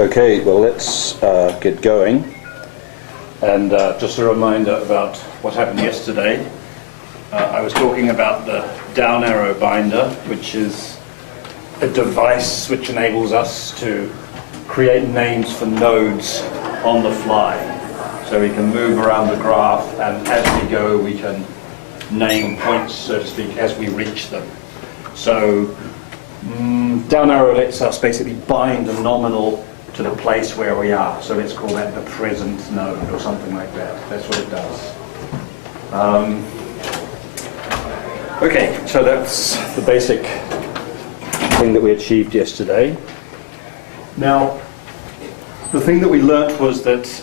Okay, well let's get going. And just a reminder about what happened yesterday. I was talking about the down arrow binder, which is a device which enables us to create names for nodes on the fly. So we can move around the graph, and as we go we can name points, so to speak, as we reach them. So down arrow lets us basically bind a nominal to the place where we are. So let's call that the present node or something like that. That's what it does. Okay, so that's the basic thing that we achieved yesterday. Now, the thing that we learnt was that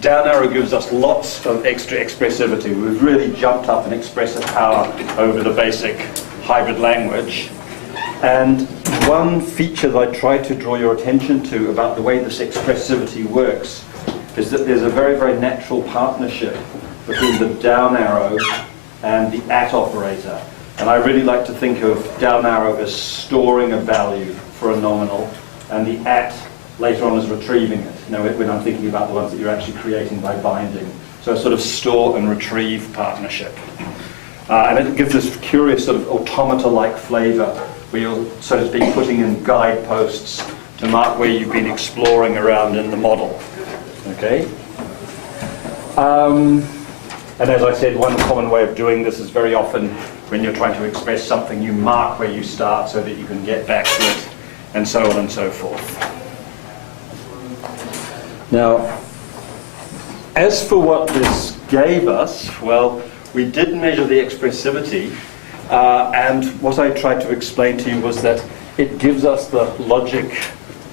down arrow gives us lots of extra expressivity. We've really jumped up in expressive power over the basic hybrid language. And one feature that I try to draw your attention to about the way this expressivity works is that there's a very, very natural partnership between the down arrow and the at operator. And I really like to think of down arrow as storing a value for a nominal, and the at later on as retrieving it, you know, when I'm thinking about the ones that you're actually creating by binding. So a sort of store and retrieve partnership. And it gives this curious sort of automata-like flavor, where you're, so to speak, putting in guideposts to mark where you've been exploring around in the model. Okay? And as I said, one common way of doing this is very often when you're trying to express something, you mark where you start so that you can get back to it, and so on and so forth. Now, as for what this gave us, well, we did measure the expressivity, and what I tried to explain to you was that it gives us the logic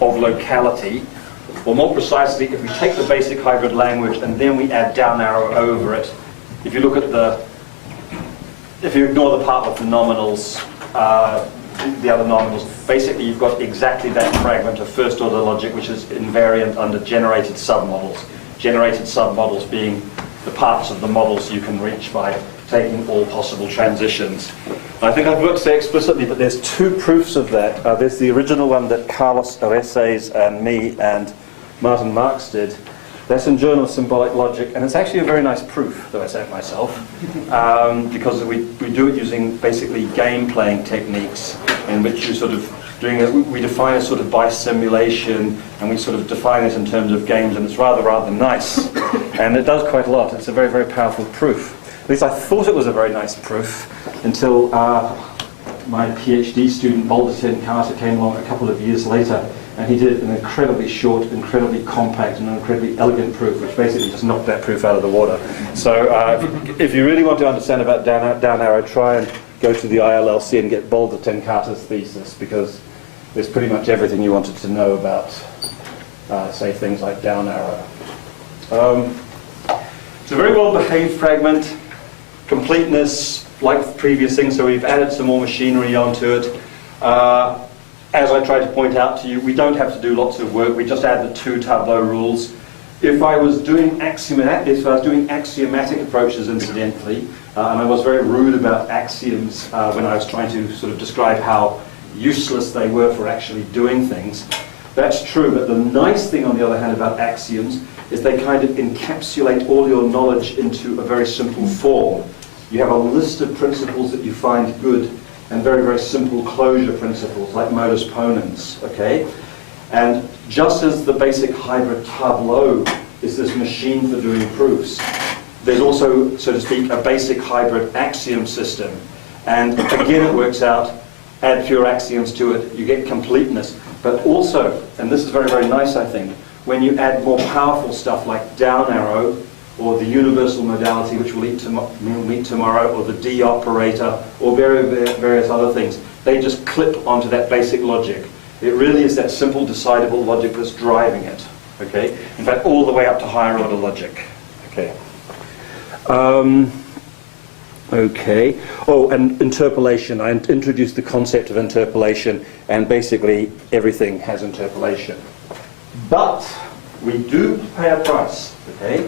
of locality, or more precisely, if we take the basic hybrid language and then we add down arrow over it, if you look at if you ignore the part with the nominals, the other nominals, basically you've got exactly that fragment of first order logic which is invariant under generated submodels. Generated submodels being the parts of the models you can reach by taking all possible transitions. I think I forgot to say explicitly, but there's two proofs of that. There's the original one that Carlos Orestes and me and Martin Marks did. That's in Journal of Symbolic Logic, and it's actually a very nice proof, though I say it myself, because we do it using basically game-playing techniques in which you sort of we define a sort of by simulation, and we sort of define it in terms of games, and it's rather nice. And it does quite a lot. It's a very, very powerful proof. At least I thought it was a very nice proof until my PhD student, Baldetin Carter, came along a couple of years later, and he did an incredibly short, incredibly compact, and an incredibly elegant proof, which basically just knocked that proof out of the water. So if you really want to understand about down arrow, try and go to the ILLC and get Baldetin Carter's thesis, because there's pretty much everything you wanted to know about, say, things like down arrow. It's a very well-behaved fragment. Completeness, like the previous thing, so we've added some more machinery onto it. As I tried to point out to you, we don't have to do lots of work. We just add the two tableau rules. If I was doing axiomatic approaches, incidentally, and I was very rude about axioms when I was trying to sort of describe how useless they were for actually doing things, that's true. But the nice thing, on the other hand, about axioms is they kind of encapsulate all your knowledge into a very simple form. You have a list of principles that you find good, and very, very simple closure principles like modus ponens, okay? And just as the basic hybrid tableau is this machine for doing proofs, there's also, so to speak, a basic hybrid axiom system. And again, it works out, add pure axioms to it, you get completeness. But also, and this is very, very nice, I think, when you add more powerful stuff like down arrow, or the universal modality, which we'll meet tomorrow, or the D operator, or various other things, they just clip onto that basic logic. It really is that simple decidable logic that's driving it. Okay? In fact, all the way up to higher order logic. Okay. Okay. Oh, and interpolation. I introduced the concept of interpolation, and basically everything has interpolation. But we do pay a price. Okay?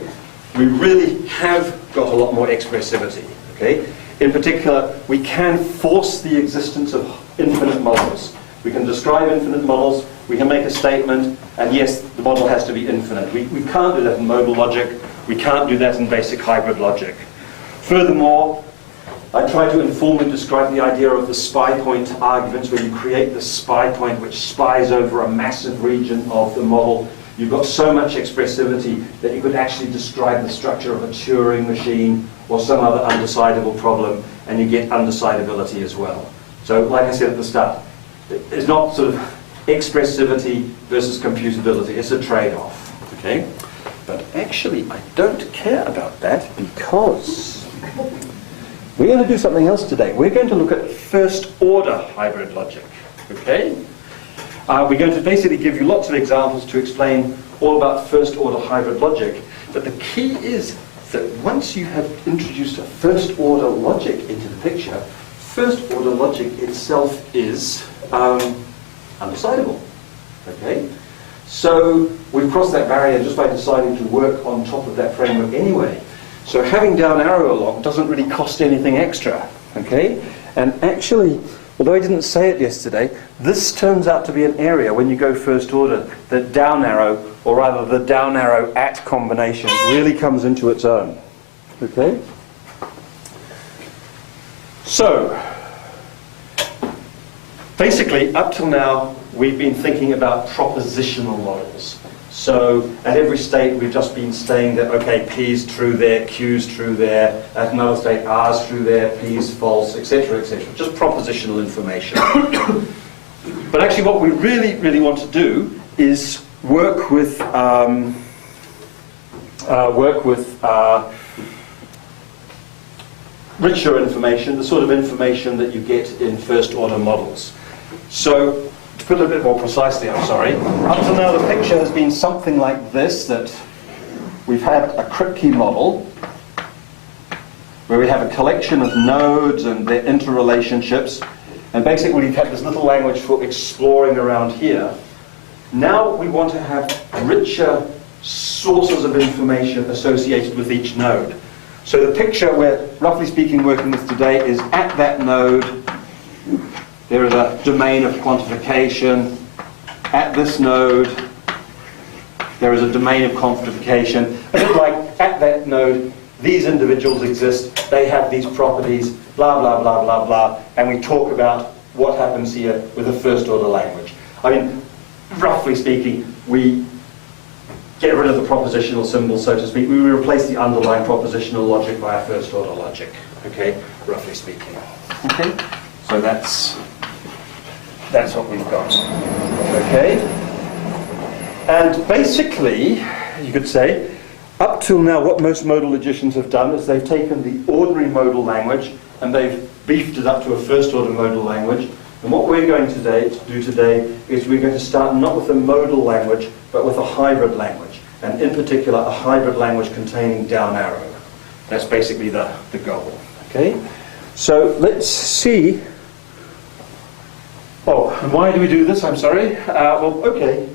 We really have got a lot more expressivity. Okay? In particular, we can force the existence of infinite models. We can describe infinite models we can make a statement, and yes, the model has to be infinite. We can't do that in modal logic. We can't do that in basic hybrid logic. Furthermore, I try to informally describe the idea of the spy point arguments, where you create the spy point which spies over a massive region of the model. You've got so much expressivity that you could actually describe the structure of a Turing machine or some other undecidable problem, and you get undecidability as well. So, like I said at the start, it's not sort of expressivity versus computability. It's a trade-off. Okay? But actually, I don't care about that, because we're going to do something else today. We're going to look at first-order hybrid logic. Okay? We're going to basically give you lots of examples to explain all about first-order hybrid logic. But the key is that once you have introduced a first-order logic into the picture, first-order logic itself is undecidable. Okay? So we've crossed that barrier just by deciding to work on top of that framework anyway. So having down arrow along doesn't really cost anything extra. Okay? And actually, although I didn't say it yesterday, this turns out to be an area, when you go first order, that down arrow, or rather the down arrow at combination, really comes into its own. Okay? So, basically, up till now, we've been thinking about propositional models. So, at every state, we've just been saying that, okay, P's true there, Q's true there, at another state, R's true there, P's false, etc., etc. Just propositional information. But actually, what we really, really want to do is work with richer information, the sort of information that you get in first-order models. So, to put it a bit more precisely, I'm sorry, up till now the picture has been something like this, that we've had a Kripke model where we have a collection of nodes and their interrelationships, and basically we've had this little language for exploring around here. Now we want to have richer sources of information associated with each node. So the picture we're, roughly speaking, working with today is at that node, there is a domain of quantification. At this node, there is a domain of quantification. A bit like, at that node, these individuals exist, they have these properties, blah, blah, blah, blah, blah, and we talk about what happens here with a first-order language. I mean, roughly speaking, we get rid of the propositional symbol, so to speak. We replace the underlying propositional logic by a first-order logic, okay, roughly speaking. Okay, so that's what we've got, okay? And basically, you could say, up till now, what most modal logicians have done is they've taken the ordinary modal language and they've beefed it up to a first-order modal language. And what we're going to do today is we're going to start not with a modal language, but with a hybrid language. And in particular, a hybrid language containing down arrow. That's basically the goal, okay? So let's see. Oh, and why do we do this? I'm sorry. Well, okay.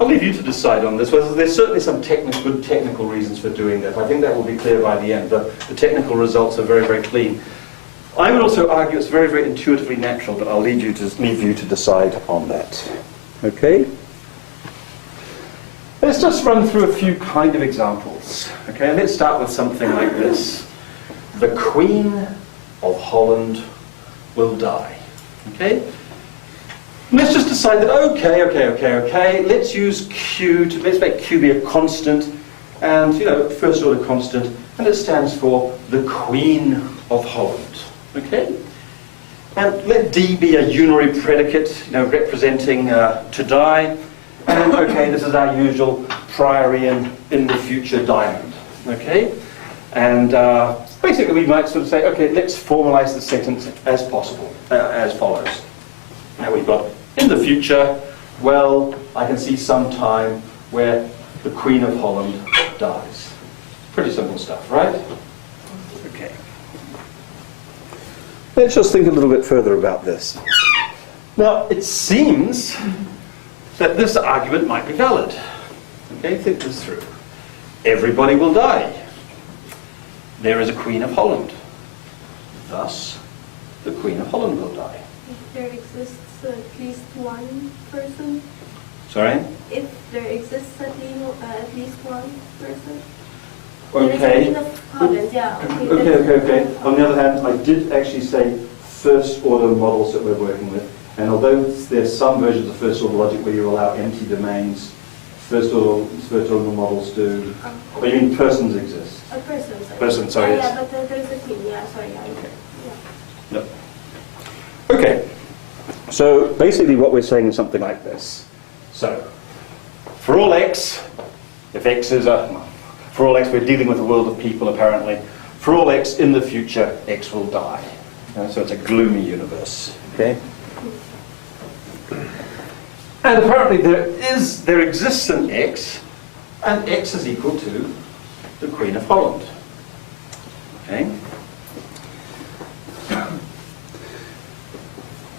I'll leave you to decide on this. Well, there's certainly some good technical reasons for doing that. I think that will be clear by the end. The technical results are very, very clean. I would also argue it's very, very intuitively natural, but I'll leave you to decide on that. Okay? Let's just run through a few kind of examples. Okay, let's start with something like this. The Queen of Holland will die. Okay? Let's just decide that, okay, let's use Q, let's make Q be a constant, and, first order constant, and it stands for the Queen of Holland. Okay? And let D be a unary predicate, representing to die, and okay, this is our usual priorian in the future diamond. Okay? And basically we might sort of say, okay, let's formalize the sentence as possible, as follows. Now we've got, in the future, well, I can see some time where the Queen of Holland dies. Pretty simple stuff, right? Okay. Let's just think a little bit further about this. Now, it seems that this argument might be valid. Okay, think this through. Everybody will die. There is a Queen of Holland. Thus, the Queen of Holland will die. If there exists at least one person Sorry? If there exists at least one person. Okay. There is a Queen of Holland, yeah. Okay. On the other hand, I did actually say first order models that we're working with. And although there's some versions of first order logic where you allow empty domains, first order models do. But you mean persons exist? A person, sorry. Person, sorry. Yeah, but there's a team, yeah, sorry. Okay. Yeah. Yep. Okay. So basically what we're saying is something like this. So, for all x, if x is for all x we're dealing with a world of people apparently. For all x in the future, x will die. So it's a gloomy universe. Okay? And apparently there exists an x, and x is equal to the Queen of Holland. Okay?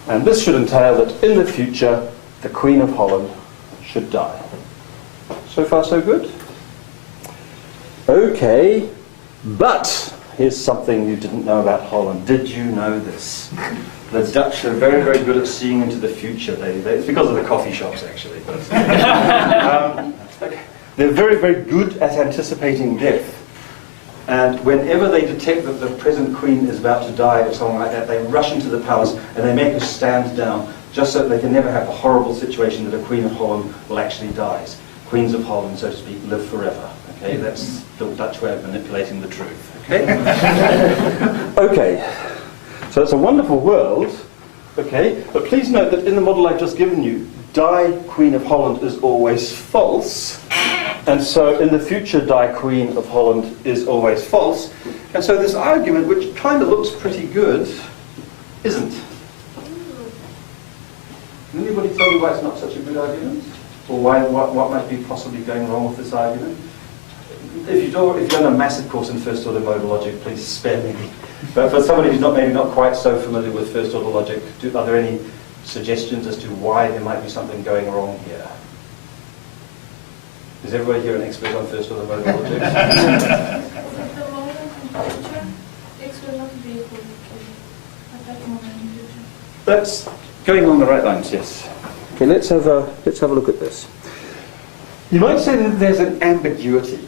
And this should entail that in the future, the Queen of Holland should die. So far, so good? Okay, but here's something you didn't know about Holland. Did you know this? The Dutch are very, very good at seeing into the future. It's because of the coffee shops, actually. Okay. They're very, very good at anticipating death. And whenever they detect that the present queen is about to die or something like that, they rush into the palace and they make her stand down just so that they can never have the horrible situation that a Queen of Holland will actually die. Queens of Holland, so to speak, live forever. Okay, that's the Dutch way of manipulating the truth. Okay? Okay, so it's a wonderful world. Okay, but please note that in the model I've just given you, die Queen of Holland is always false. And so in the future, die Queen of Holland is always false. And so this argument, which kind of looks pretty good, isn't. Can anybody tell me why it's not such a good argument? Or what might be possibly going wrong with this argument? If you've done a massive course in first order modal logic, please spare me. But for somebody who's maybe not quite so familiar with first order logic, are there any suggestions as to why there might be something going wrong here? Is everybody here an expert on first order modal logic? At the moment in future, x will not be equal to at that moment in future. That's going along the right lines, yes. Okay, let's have a look at this. You might say that there's an ambiguity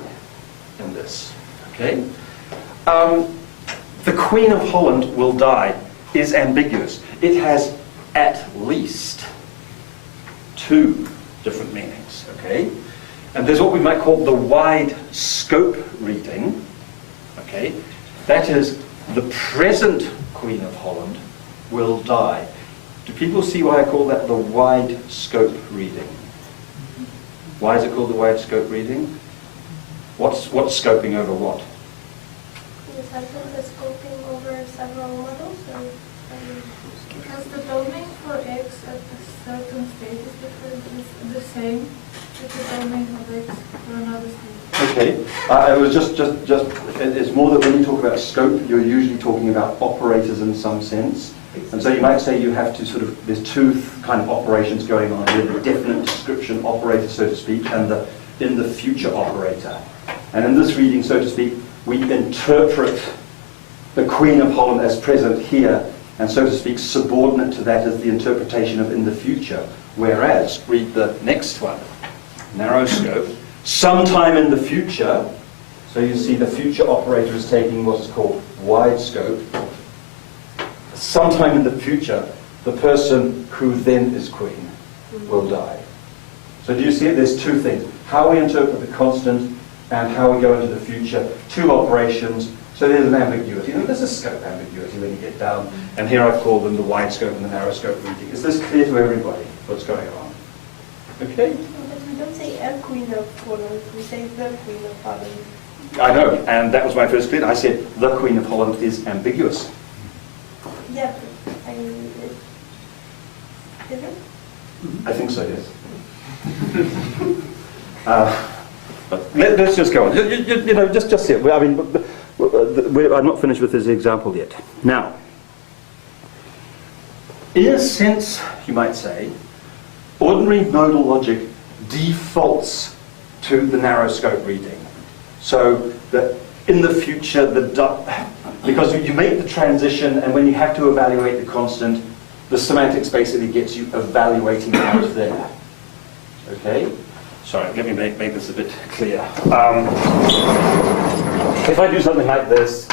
in this. Okay, the Queen of Holland will die is ambiguous. It has at least two different meanings. Okay, and there's what we might call the wide scope reading. Okay, that is the present Queen of Holland will die. Do people see why I call that the wide scope reading? Why is it called the wide scope reading? What's scoping over what? The cycle is scoping over several models, because the domain for x at a certain state is different, is the same as the domain of x for another state. Okay, it was just it's more that when you talk about scope, you're usually talking about operators in some sense. And so you might say you have to there's two kind of operations going on here, the definite description operator, so to speak, and the in the future operator. And in this reading, so to speak, we interpret the Queen of Holland as present here, and so to speak, subordinate to that is the interpretation of in the future. Whereas, read the next one, narrow scope, sometime in the future, so you see the future operator is taking what is called wide scope. Sometime in the future, the person who then is queen will die. So do you see it? There's two things. How we interpret the constant and how we go into the future. Two operations. So there's an ambiguity. And there's a scope ambiguity when you get down. And here I've called them the wide scope and the narrow scope reading. Is this clear to everybody what's going on? Okay? But we don't say a Queen of Holland, we say the Queen of Holland. I know, and that was my first clue. I said the Queen of Holland is ambiguous. Yeah, is it? I think so, yes. But let's just go on. You know, just here. I mean, I'm not finished with this example yet. Now, in a sense, you might say, ordinary modal logic defaults to the narrow scope reading. So that in the future, because you make the transition, and when you have to evaluate the constant, the semantics basically gets you evaluating out there. Okay? Sorry, let me make this a bit clear. If I do something like this,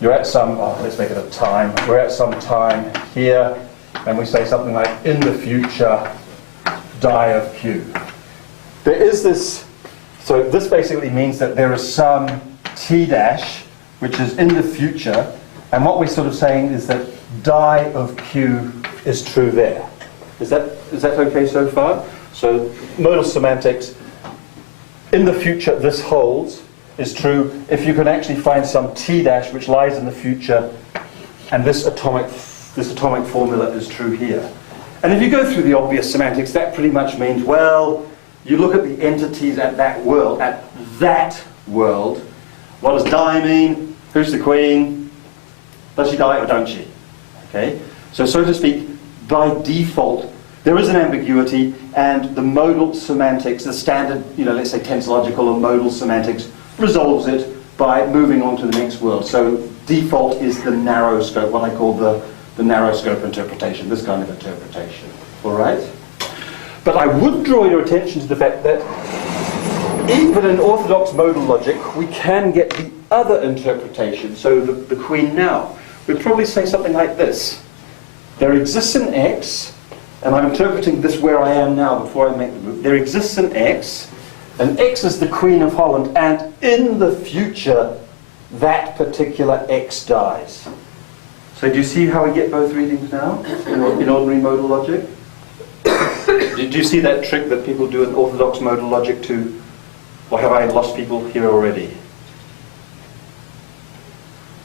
you're at some, let's make it a time, we're at some time here, and we say something like, in the future, die of Q. There is this, so this basically means that there is some T dash, which is in the future, and what we're sort of saying is that die of Q is true there. Is that okay so far? So modal semantics, in the future this holds, is true if you can actually find some T dash which lies in the future, and this atomic formula is true here. And if you go through the obvious semantics, that pretty much means, well, you look at the entities at that world. What does die mean? Who's the queen? Does she die or don't she? Okay? So to speak, by default, there is an ambiguity, and the modal semantics, the standard, let's say tensological or modal semantics, resolves it by moving on to the next world. So default is the narrow scope, what I call the narrow scope interpretation, this kind of interpretation. All right? But I would draw your attention to the fact that even in orthodox modal logic, we can get the other interpretation. So the queen now. We'd probably say something like this. There exists an X, and I'm interpreting this where I am now before I make the move. There exists an X, and X is the Queen of Holland, and in the future, that particular X dies. So do you see how we get both readings now in ordinary modal logic? Do you see that trick that people do in orthodox modal logic too? Or have I lost people here already?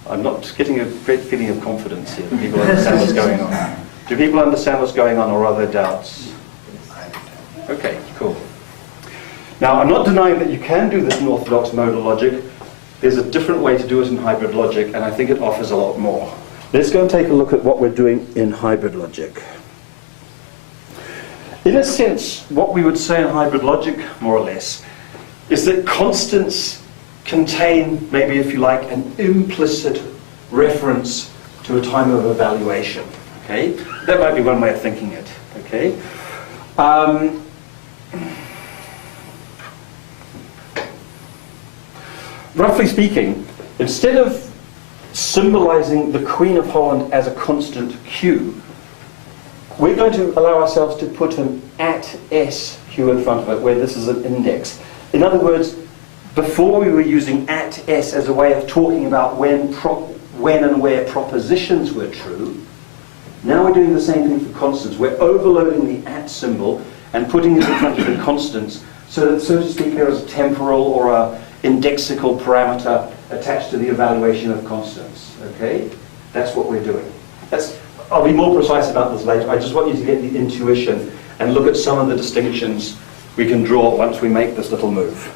I'm not getting a great feeling of confidence here. Do people understand what's going on? Do people understand what's going on, or are there doubts? Okay, cool. Now, I'm not denying that you can do this in orthodox modal logic. There's a different way to do it in hybrid logic, and I think it offers a lot more. Let's go and take a look at what we're doing in hybrid logic. In a sense, what we would say in hybrid logic, more or less, is that constants contain, maybe if you like, an implicit reference to a time of evaluation. Okay? That might be one way of thinking it. Okay? Roughly speaking, instead of symbolizing the Queen of Holland as a constant Q, we're going to allow ourselves to put an @s Q in front of it, where this is an index. In other words, before we were using @s as a way of talking about when and where propositions were true, now we're doing the same thing for constants. We're overloading the @ symbol and putting it in front of the constants, so that, so to speak, there is a temporal or a indexical parameter attached to the evaluation of constants. Okay? That's what we're doing. I'll be more precise about this later. I just want you to get the intuition and look at some of the distinctions we can draw once we make this little move.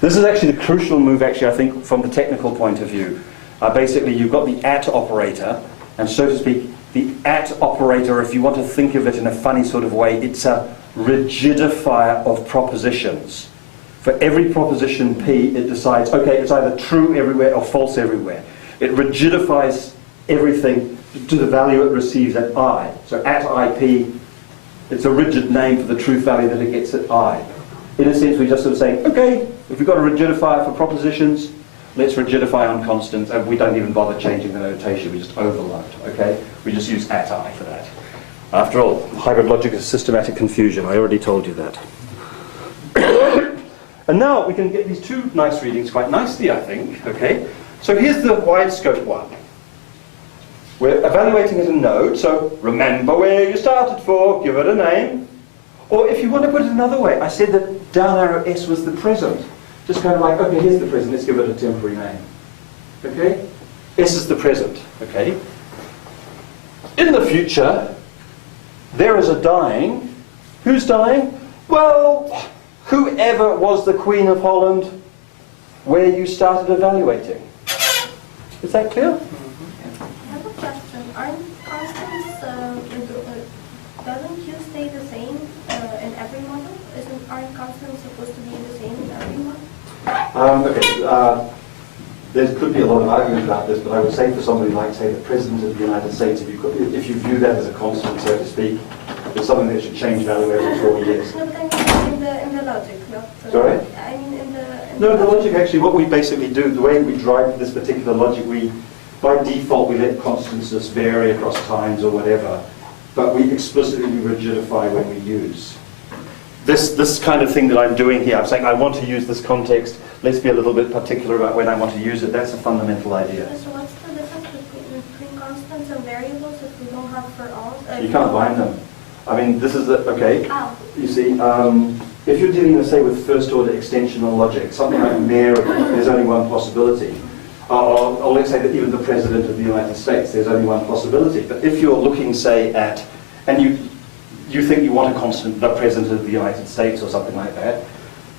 This is actually the crucial move, actually, I think, from the technical point of view. Basically, you've got the @ operator, and so to speak, the @ operator, if you want to think of it in a funny sort of way, it's a rigidifier of propositions. For every proposition P, it decides, okay, it's either true everywhere or false everywhere. It rigidifies everything to the value it receives at I. So @IP, it's a rigid name for the truth value that it gets at I. In a sense, we're just sort of saying, okay, if we've got a rigidifier for propositions, let's rigidify on constants, and we don't even bother changing the notation, we just overload, okay? We just use @I for that. After all, hybrid logic is systematic confusion, I already told you that. And now we can get these two nice readings quite nicely, I think, okay? So here's the wide scope one. We're evaluating at a node, so remember where you started for, give it a name. Or if you want to put it another way, I said that down arrow S was the present. Just kind of like, okay, here's the present, let's give it a temporary name. Okay? S is the present, okay? In the future, there is a dying. Who's dying? Well, whoever was the Queen of Holland where you started evaluating. Is that clear? I have a question. Aren't constants, doesn't Q stay the same in every model? Aren't constants supposed to be the same in every model? Okay, there could be a lot of argument about this, but I would say for somebody like, say, the President of the United States, if you view that as a constant, so to speak, It's something that should change value every 4 years. No, but I mean in the logic, not... Sorry? I mean in the... No, the logic actually, what we basically do, the way we drive this particular logic, by default we let constants just vary across times or whatever, but we explicitly rigidify when we use. This kind of thing that I'm doing here, I'm saying I want to use this context, let's be a little bit particular about when I want to use it. That's a fundamental idea. So what's the difference between constants and variables if we don't have for all? You can't bind them. I mean, this is okay. Oh. You see, if you're dealing, let's say, with first order extensional logic, something like there's only one possibility. Or let's say that even the President of the United States, there's only one possibility. But if you're looking, say, at, and you think you want a constant, the President of the United States or something like that,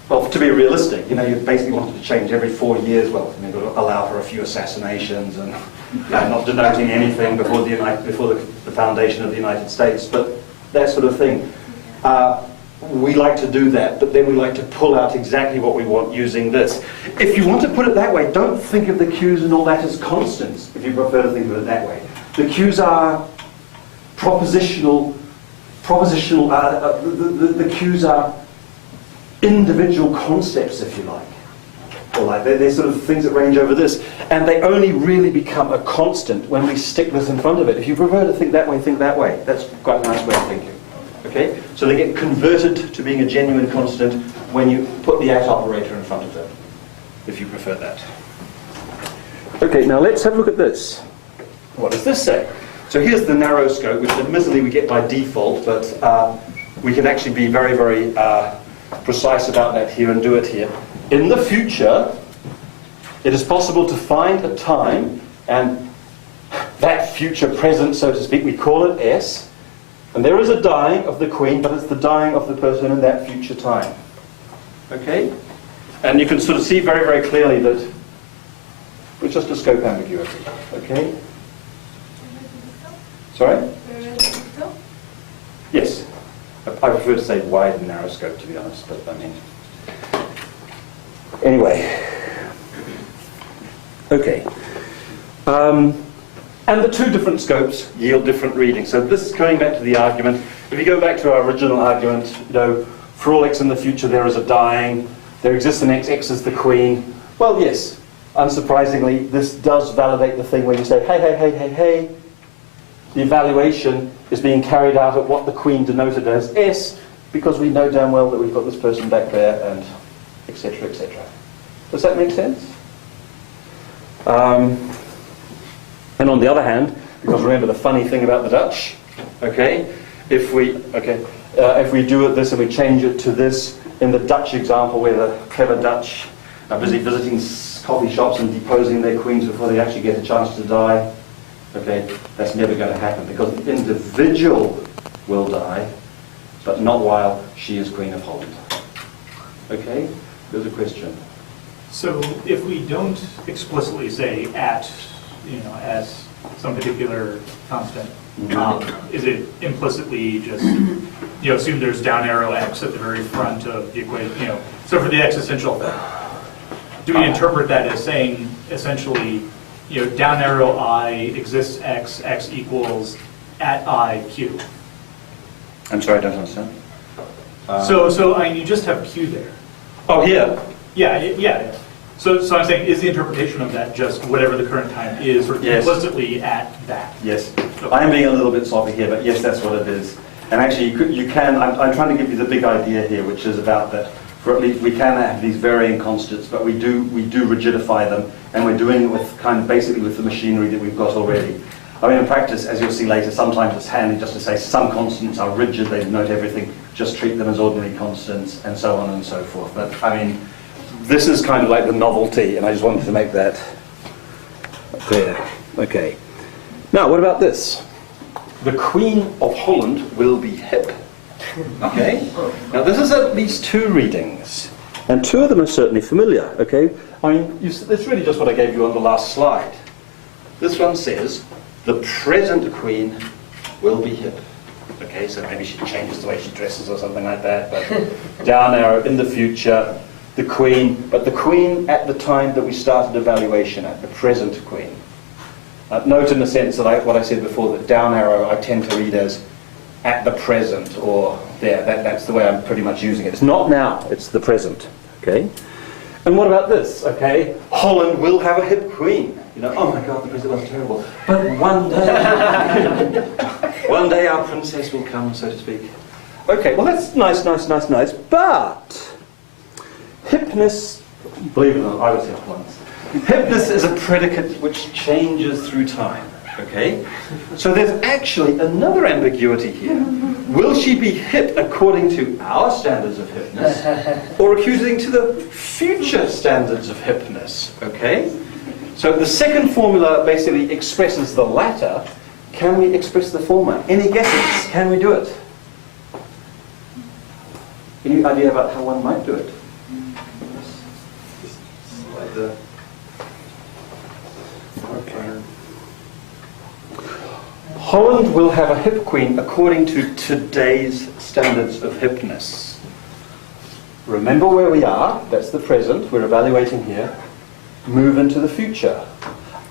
well, to be realistic, you basically want it to change every 4 years. Well, you've got to allow for a few assassinations and not denoting anything before the foundation of the United States, but that sort of thing. We like to do that, but then we like to pull out exactly what we want using this. If you want to put it that way, don't think of the Q's and all that as constants, if you prefer to think of it that way. The Q's are propositional, the Q's are individual concepts, if you like. Or like they're sort of things that range over this. And they only really become a constant when we stick this in front of it. If you prefer to think that way, think that way. That's quite a nice way of thinking. Okay? So they get converted to being a genuine constant when you put the at operator in front of them, if you prefer that. Okay, now let's have a look at this. What does this say? So here's the narrow scope, which admittedly we get by default, but we can actually be very, very precise about that here and do it here. In the future, it is possible to find a time, and that future present, so to speak, we call it S, and there is a dying of the Queen, but it's the dying of the person in that future time. Okay? And you can sort of see very, very clearly that it's just a scope ambiguity. Okay? Sorry? Yes. I prefer to say wide and narrow scope, to be honest, but I mean... Anyway. Okay. And the two different scopes yield different readings. So this is going back to the argument. If you go back to our original argument, for all x in the future there is a dying, there exists an x, x is the Queen. Well, yes, unsurprisingly, this does validate the thing where you say, hey, the evaluation is being carried out at what the Queen denoted as S, because we know damn well that we've got this person back there, and etc., etc. Does that make sense? And on the other hand, because remember the funny thing about the Dutch, okay, if we do this and we change it to this, in the Dutch example where the clever Dutch are busy visiting coffee shops and deposing their queens before they actually get a chance to die, okay, that's never going to happen, because the individual will die, but not while she is Queen of Holland. Okay, there's a question. So if we don't explicitly say at, as some particular constant, is it implicitly just, assume there's down arrow x at the very front of the equation, so for the existential thing, do we interpret that as saying essentially, down arrow I exists x, x equals at I q? I'm sorry, I don't understand. So you just have q there. Oh, here? Yeah. So I'm saying, is the interpretation of that just whatever the current time is, or yes, implicitly at that? Yes. Okay. I am being a little bit sloppy here, but yes, that's what it is. And actually, you can. I'm trying to give you the big idea here, which is about that. For at least we can have these varying constants, but we do rigidify them, and we're doing it with basically with the machinery that we've got already. I mean, in practice, as you'll see later, sometimes it's handy just to say some constants are rigid; they denote everything. Just treat them as ordinary constants, and so on and so forth. But I mean, this is kind of like the novelty, and I just wanted to make that clear. Okay. Now, what about this? The Queen of Holland will be hip. Okay? Now, this is at least two readings, and two of them are certainly familiar. Okay? I mean, it's really just what I gave you on the last slide. This one says, the present Queen will be hip. Okay, so maybe she changes the way she dresses or something like that, but down arrow, in the future, the Queen, but the Queen at the time that we started evaluation at, the present Queen. Note in the sense that what I said before, that down arrow I tend to read as at the present, or there. That's the way I'm pretty much using it. It's not now, it's the present. Okay? And what about this? Okay, Holland will have a hip queen. You know, oh my God, the present was terrible. But one day, one day our princess will come, so to speak. Okay, well that's nice. But hipness, believe it or not, I was hip once. Hipness is a predicate which changes through time. Okay? So there's actually another ambiguity here. Will she be hip according to our standards of hipness, or according to the future standards of hipness? Okay? So the second formula basically expresses the latter. Can we express the former? Any guesses? Can we do it? Any idea about how one might do it? Okay. Holland will have a hip queen according to today's standards of hipness. Remember where we are, that's the present, we're evaluating here. Move into the future.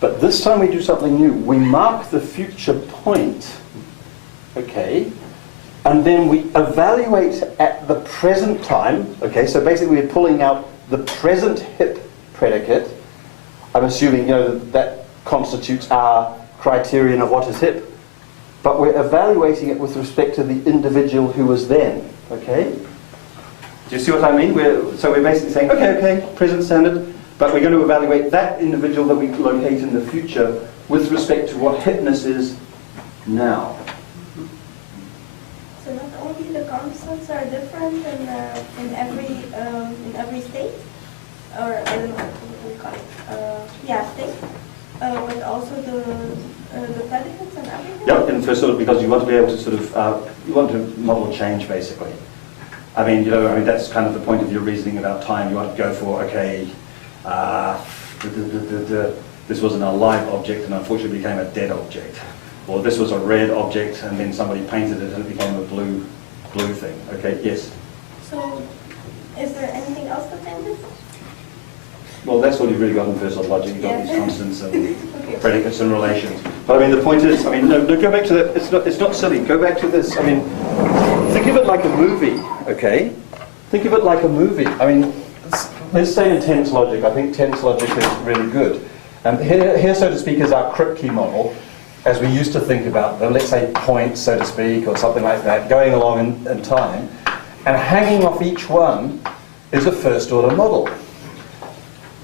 But this time we do something new. We mark the future point, okay, and then we evaluate at the present time, okay, so basically we're pulling out the present hip predicate. I'm assuming, you know, that constitutes our criterion of what is hip. But we're evaluating it with respect to the individual who was then, okay? Do you see what I mean? So we're basically saying, okay, present standard, but we're going to evaluate that individual that we locate in the future with respect to what hipness is now. So not only the constants are different in every state, or I don't know what we call it, state, but also the predicates and everything? Yep, and first sort of because you want to be able to sort of, you want to model change basically. I mean, that's kind of the point of your reasoning about time. You want to go for, okay, this wasn't a live object and unfortunately became a dead object. Or this was a red object and then somebody painted it and it became a blue thing. Okay, yes? So, is there anything else that changes? Well, that's what you've really got in first order logic. You've got these constants and predicates and relations. But I mean, the point is, no, go back to that. It's not silly. Go back to this. I mean, think of it like a movie, okay? Think of it like a movie. I mean, let's say in tense logic. I think tense logic is really good. And here, so to speak, is our Kripke model, as we used to think about them. Let's say points, so to speak, or something like that, going along in time. And hanging off each one is a first order model.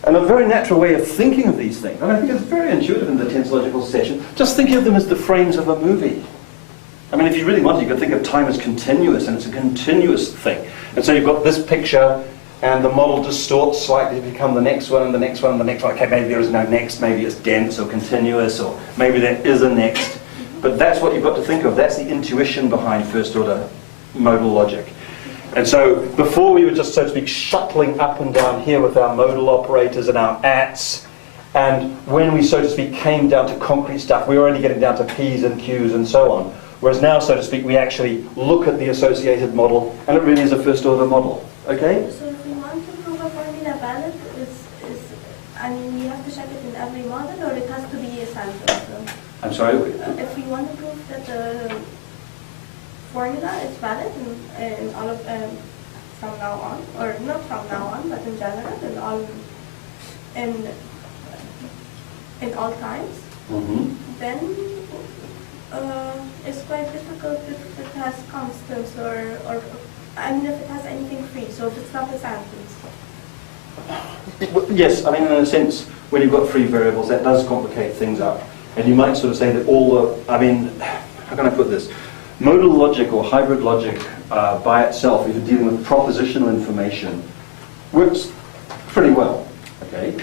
And a very natural way of thinking of these things, and I think it's very intuitive in the tense logical session, just think of them as the frames of a movie. I mean, if you really want to, you could think of time as continuous, and it's a continuous thing. And so you've got this picture, and the model distorts slightly to become the next one, and the next one, and the next one. Okay, maybe there is no next, maybe it's dense or continuous, or maybe there is a next. But that's what you've got to think of. That's the intuition behind first order modal logic. And so before we were just, so to speak, shuttling up and down here with our modal operators and our ats, and when we, so to speak, came down to concrete stuff, we were only getting down to P's and Q's and so on. Whereas now, so to speak, we actually look at the associated model, and it really is a first order model. Okay? So if we want to prove a formula valid, you have to check it in every model, or it has to be a sample? So, I'm sorry? if we want to prove that the formula is valid in all of from now on, or not from now on, but in general, in all times, then it's quite difficult if it has constants or if it has anything free. So if it's not a sentence. Yes, I mean, in a sense, when you've got free variables, that does complicate things up. And you might sort of say that how can I put this? Modal logic or hybrid logic by itself, if you're dealing with propositional information, works pretty well. Okay?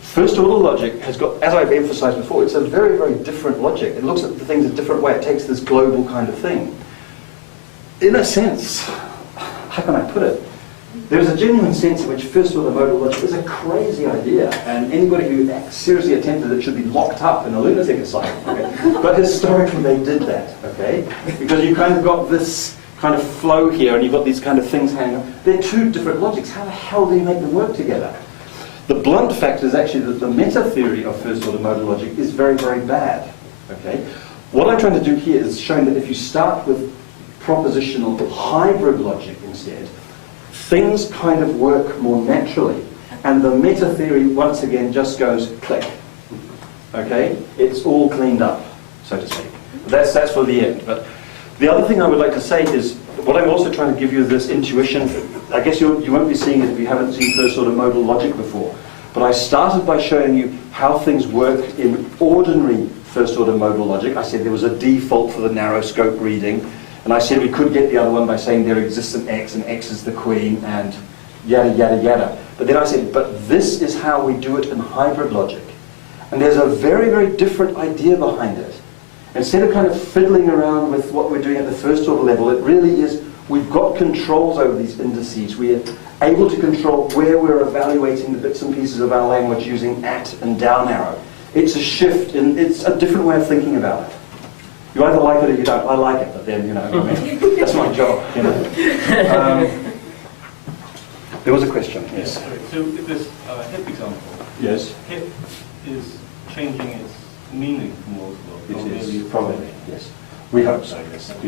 First order logic has got, as I've emphasized before, it's a very, very different logic. It looks at the things a different way. It takes this global kind of thing. In a sense, how can I put it? There's a genuine sense in which first order modal logic is a crazy idea, and anybody who seriously attempted it should be locked up in a lunatic asylum. Okay? But historically they did that, okay? Because you kind of got this kind of flow here, and you've got these kind of things hanging on. They're two different logics. How the hell do you make them work together? The blunt fact is actually that the meta theory of first order modal logic is very, very bad. Okay? What I'm trying to do here is showing that if you start with propositional hybrid logic instead, things kind of work more naturally. And the meta theory, once again, just goes click. Okay? It's all cleaned up, so to speak. That's for the end. But the other thing I would like to say is, what I'm also trying to give you this intuition, I guess you won't be seeing it if you haven't seen first order modal logic before, but I started by showing you how things work in ordinary first order modal logic. I said there was a default for the narrow scope reading, and I said we could get the other one by saying there exists an X, and X is the queen, and yada, yada, yada. But then I said, but this is how we do it in hybrid logic. And there's a very, very different idea behind it. Instead of kind of fiddling around with what we're doing at the first order level, it really is, we've got controls over these indices. We're able to control where we're evaluating the bits and pieces of our language using at and down arrow. It's a shift, and it's a different way of thinking about it. You either like it or you don't. I like it, but then, you know, I mean, that's my job, you know. There was a question, yes. Sorry. So with this hip example, Yes. hip is changing its meaning from Oslo. It is, probably, yes. We hope so, yes. If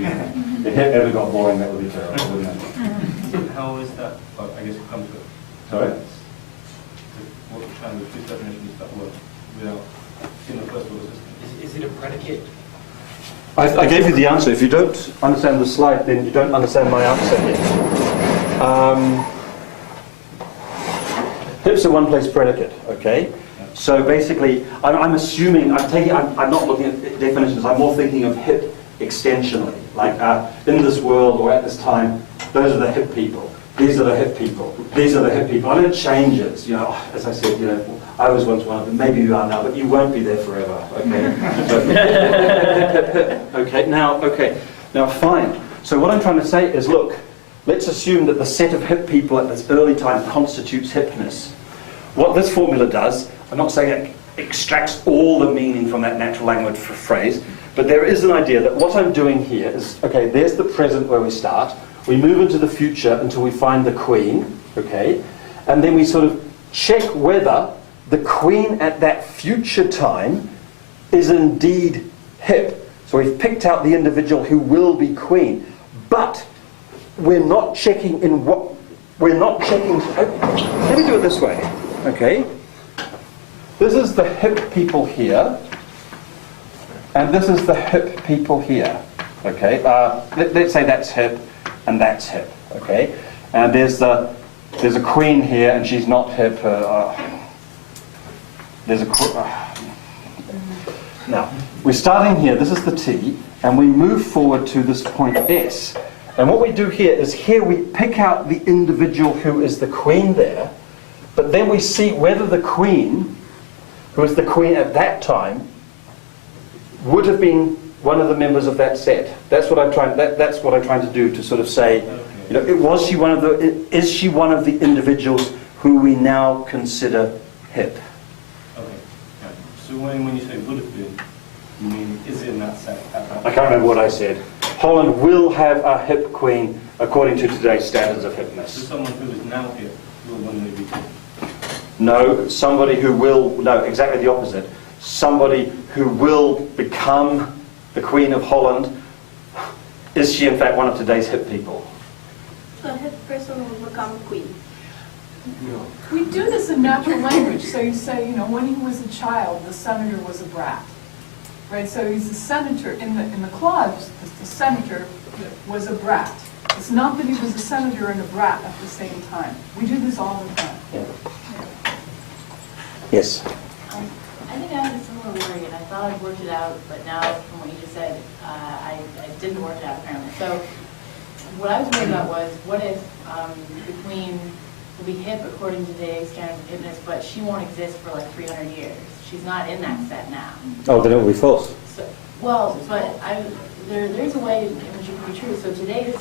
it ever got boring, that would be terrible, wouldn't it? How is that, well, I guess it comes to it. Sorry? What kind of this definition does that work without, in the first order system? Is it a predicate? I gave you the answer. If you don't understand the slide, then you don't understand my answer yet. Hip's a one-place predicate, okay? So basically, I'm assuming, I'm not looking at definitions, I'm more thinking of hip extensionally. Like in this world or at this time, those are the hip people. These are the hip people. These are the hip people. And it changes, you know, as I said, you know, I was once one of them, maybe you are now, but you won't be there forever, okay? So, now fine. So what I'm trying to say is, look, let's assume that the set of hip people at this early time constitutes hipness. What this formula does, I'm not saying it extracts all the meaning from that natural language phrase, but there is an idea that what I'm doing here is, okay, there's the present where we start, we move into the future until we find the queen, okay, and then we sort of check whether the queen at that future time is indeed hip. So we've picked out the individual who will be queen, but we're not checking in what, we're not checking, let me do it this way, okay? This is the hip people here, and this is the hip people here, okay? Let's say that's hip, and that's hip, okay? And there's a queen here, and she's not hip. Now, we're starting here, this is the T, and we move forward to this point S. And what we do here is we pick out the individual who is the queen there, but then we see whether the queen, who is the queen at that time, would have been one of the members of that set. That's what I'm trying. That's what I'm trying to do, to sort of say, you know, is she one of the individuals who we now consider hip? Okay. Yeah. So when you say would have been, you mean is it in that set at that I can't remember what I said. Holland will have a hip queen according to today's standards of So hipness. someone who is now hip will one day be hip. No, somebody who will, no, exactly the opposite. Somebody who will become the Queen of Holland. Is she in fact one of today's hip people? The hip person will become queen. No. We do this in natural language. So you say, you know, when he was a child, the senator was a brat, right? So he's a senator in the clause. The senator was a brat. It's not that he was a senator and a brat at the same time. We do this all the time. Yeah. Yes. I think I had a similar worry, and I thought I'd worked it out, but now from what you just said, I didn't work it out apparently. So what I was worried about was, what if the queen will be hip according to today's standards of hipness, but she won't exist for like 300 years. She's not in that set now. Oh, then it will be false. So, well, but there's a way in which it can be true. So today,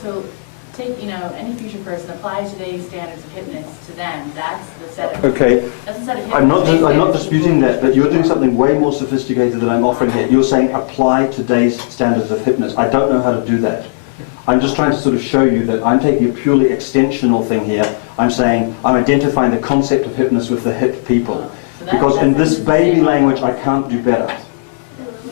take, you know, any future person, apply today's standards of hipness to them. That's the set of. Okay. That's the set of I'm not hipness. disputing that, but you're doing something way more sophisticated than I'm offering here. You're saying apply today's standards of hipness. I don't know how to do that. I'm just trying to sort of show you that I'm taking a purely extensional thing here. I'm saying I'm identifying the concept of hipness with the hip people. So Because in that's this baby language, I can't do better.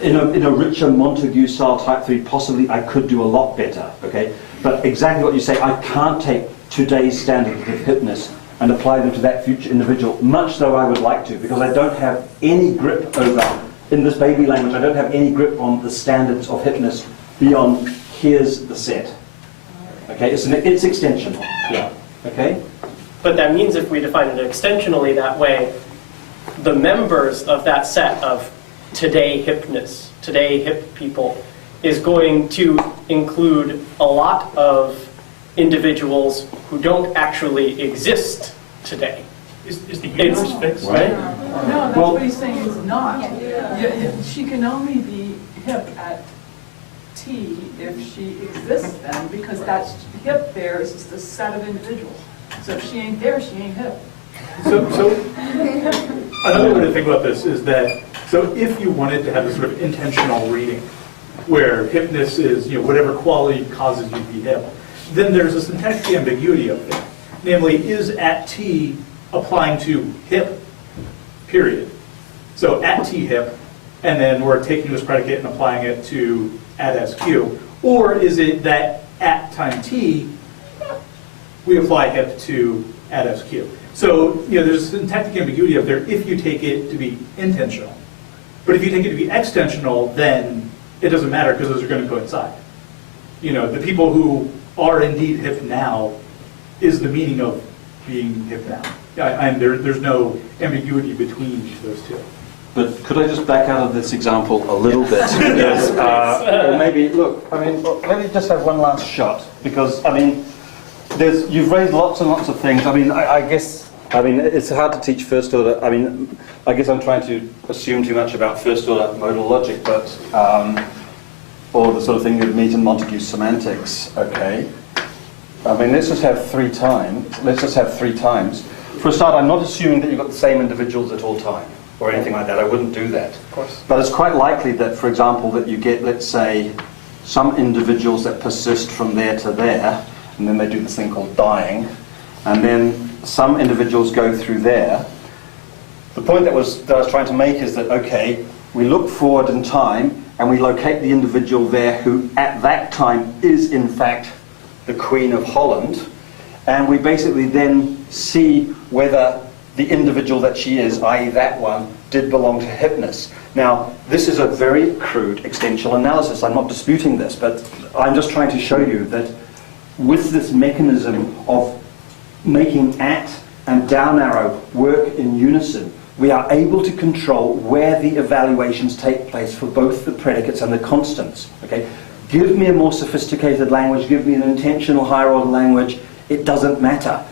in a richer Montague style type theory, possibly I could do a lot better, okay? But exactly what you say, I can't take today's standards of hipness and apply them to that future individual, much though I would like to, because I don't have any grip over, in this baby language, I don't have any grip on the standards of hipness beyond here's the set. Okay, it's extensional. Yeah. Okay? But that means if we define it extensionally that way, the members of that set of today hipness, today hip people, is going to include a lot of individuals who don't actually exist today. Is the universe fixed? Right? No, that's what he's saying is not. She can only be hip at T if she exists then, because that's hip there is just a set of individuals. So if she ain't there, she ain't hip. So another way to think about this is that, so if you wanted to have a sort of intentional reading, where hipness is, whatever quality causes you to be hip, then there's a syntactic ambiguity of it. Namely, is at T applying to hip, period. So at T hip, and then we're taking this predicate and applying it to at SQ, or is it that at time T, we apply hip to at SQ? So, there's a syntactic ambiguity up there if you take it to be intentional. But if you take it to be extensional, then it doesn't matter because those are going to coincide. The people who are indeed hip now is the meaning of being hip now. And there's no ambiguity between those two. But could I just back out of this example a little bit? Because, or maybe, look, let me just have one last shot. Because, you've raised lots and lots of things. I guess it's hard to teach first order. I guess I'm trying to assume too much about first order modal logic, but, or the sort of thing you'd meet in Montague semantics, okay? Let's just have three times. For a start, I'm not assuming that you've got the same individuals at all time, or anything like that. I wouldn't do that. Of course. But it's quite likely that, for example, that you get, let's say, some individuals that persist from there to there, and then they do this thing called dying, and then some individuals go through there. The point that I was trying to make is that, okay, we look forward in time, and we locate the individual there who, at that time, is in fact the Queen of Holland, and we basically then see whether the individual that she is, i.e. that one, did belong to hipness. Now, this is a very crude extensional analysis. I'm not disputing this, but I'm just trying to show you that with this mechanism of making at and down arrow work in unison, we are able to control where the evaluations take place for both the predicates and the constants. Okay? Give me a more sophisticated language, give me an intentional higher order language, it doesn't matter.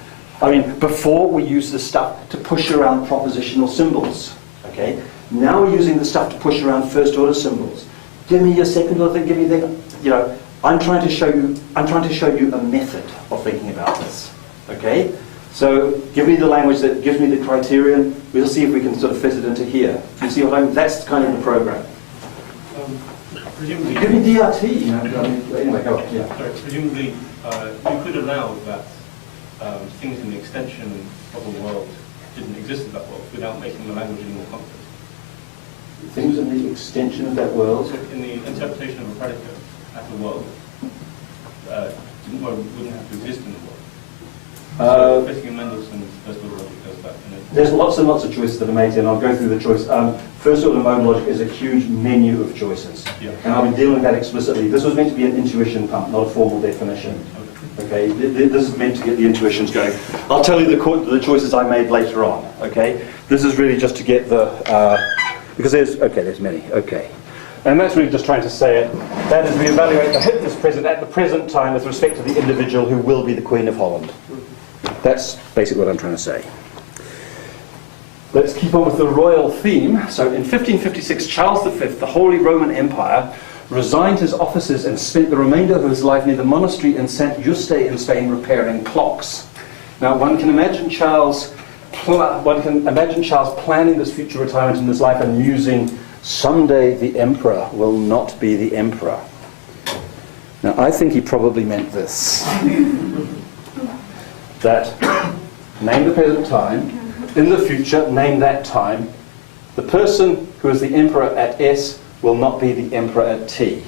Before we used this stuff to push around propositional symbols. Okay? Now we're using the stuff to push around first order symbols. Give me your second order thing, give me the, I'm trying to show you a method of thinking about this. Okay? So give me the language that gives me the criterion. We'll see if we can sort of fit it into here. You see what I mean? That's kind of the program. Presumably, Give me DRT. Anyway, go on. Yeah. sorry, presumably you could allow that things in the extension of a world didn't exist in that world without making the language any more complex. Things in the extension of that world. So in the interpretation of a predicate at a world, wouldn't have to exist in the world. So basically Mendelssohn's first order logic does that. There's lots and lots of choices that are made here, and I'll go through the choice. First order modal logic is a huge menu of choices. Yeah. And I'll be dealing with that explicitly. This was meant to be an intuition pump, not a formal definition. Okay, this is meant to get the intuitions going. I'll tell you the choices I made later on. Okay, this is really just to get the because there's many. Okay, and that's really just trying to say it. That is, we evaluate the hipness present at the present time with respect to the individual who will be the Queen of Holland. That's basically what I'm trying to say. Let's keep on with the royal theme. So in 1556, Charles V, the Holy Roman Empire, resigned his offices and spent the remainder of his life near the monastery in Sant Juste in Spain repairing clocks. Now one can imagine Charles planning this future retirement in his life and musing, someday the emperor will not be the emperor. Now I think he probably meant this. That name the present time, in the future name that time, the person who is the emperor at S will not be the emperor at T.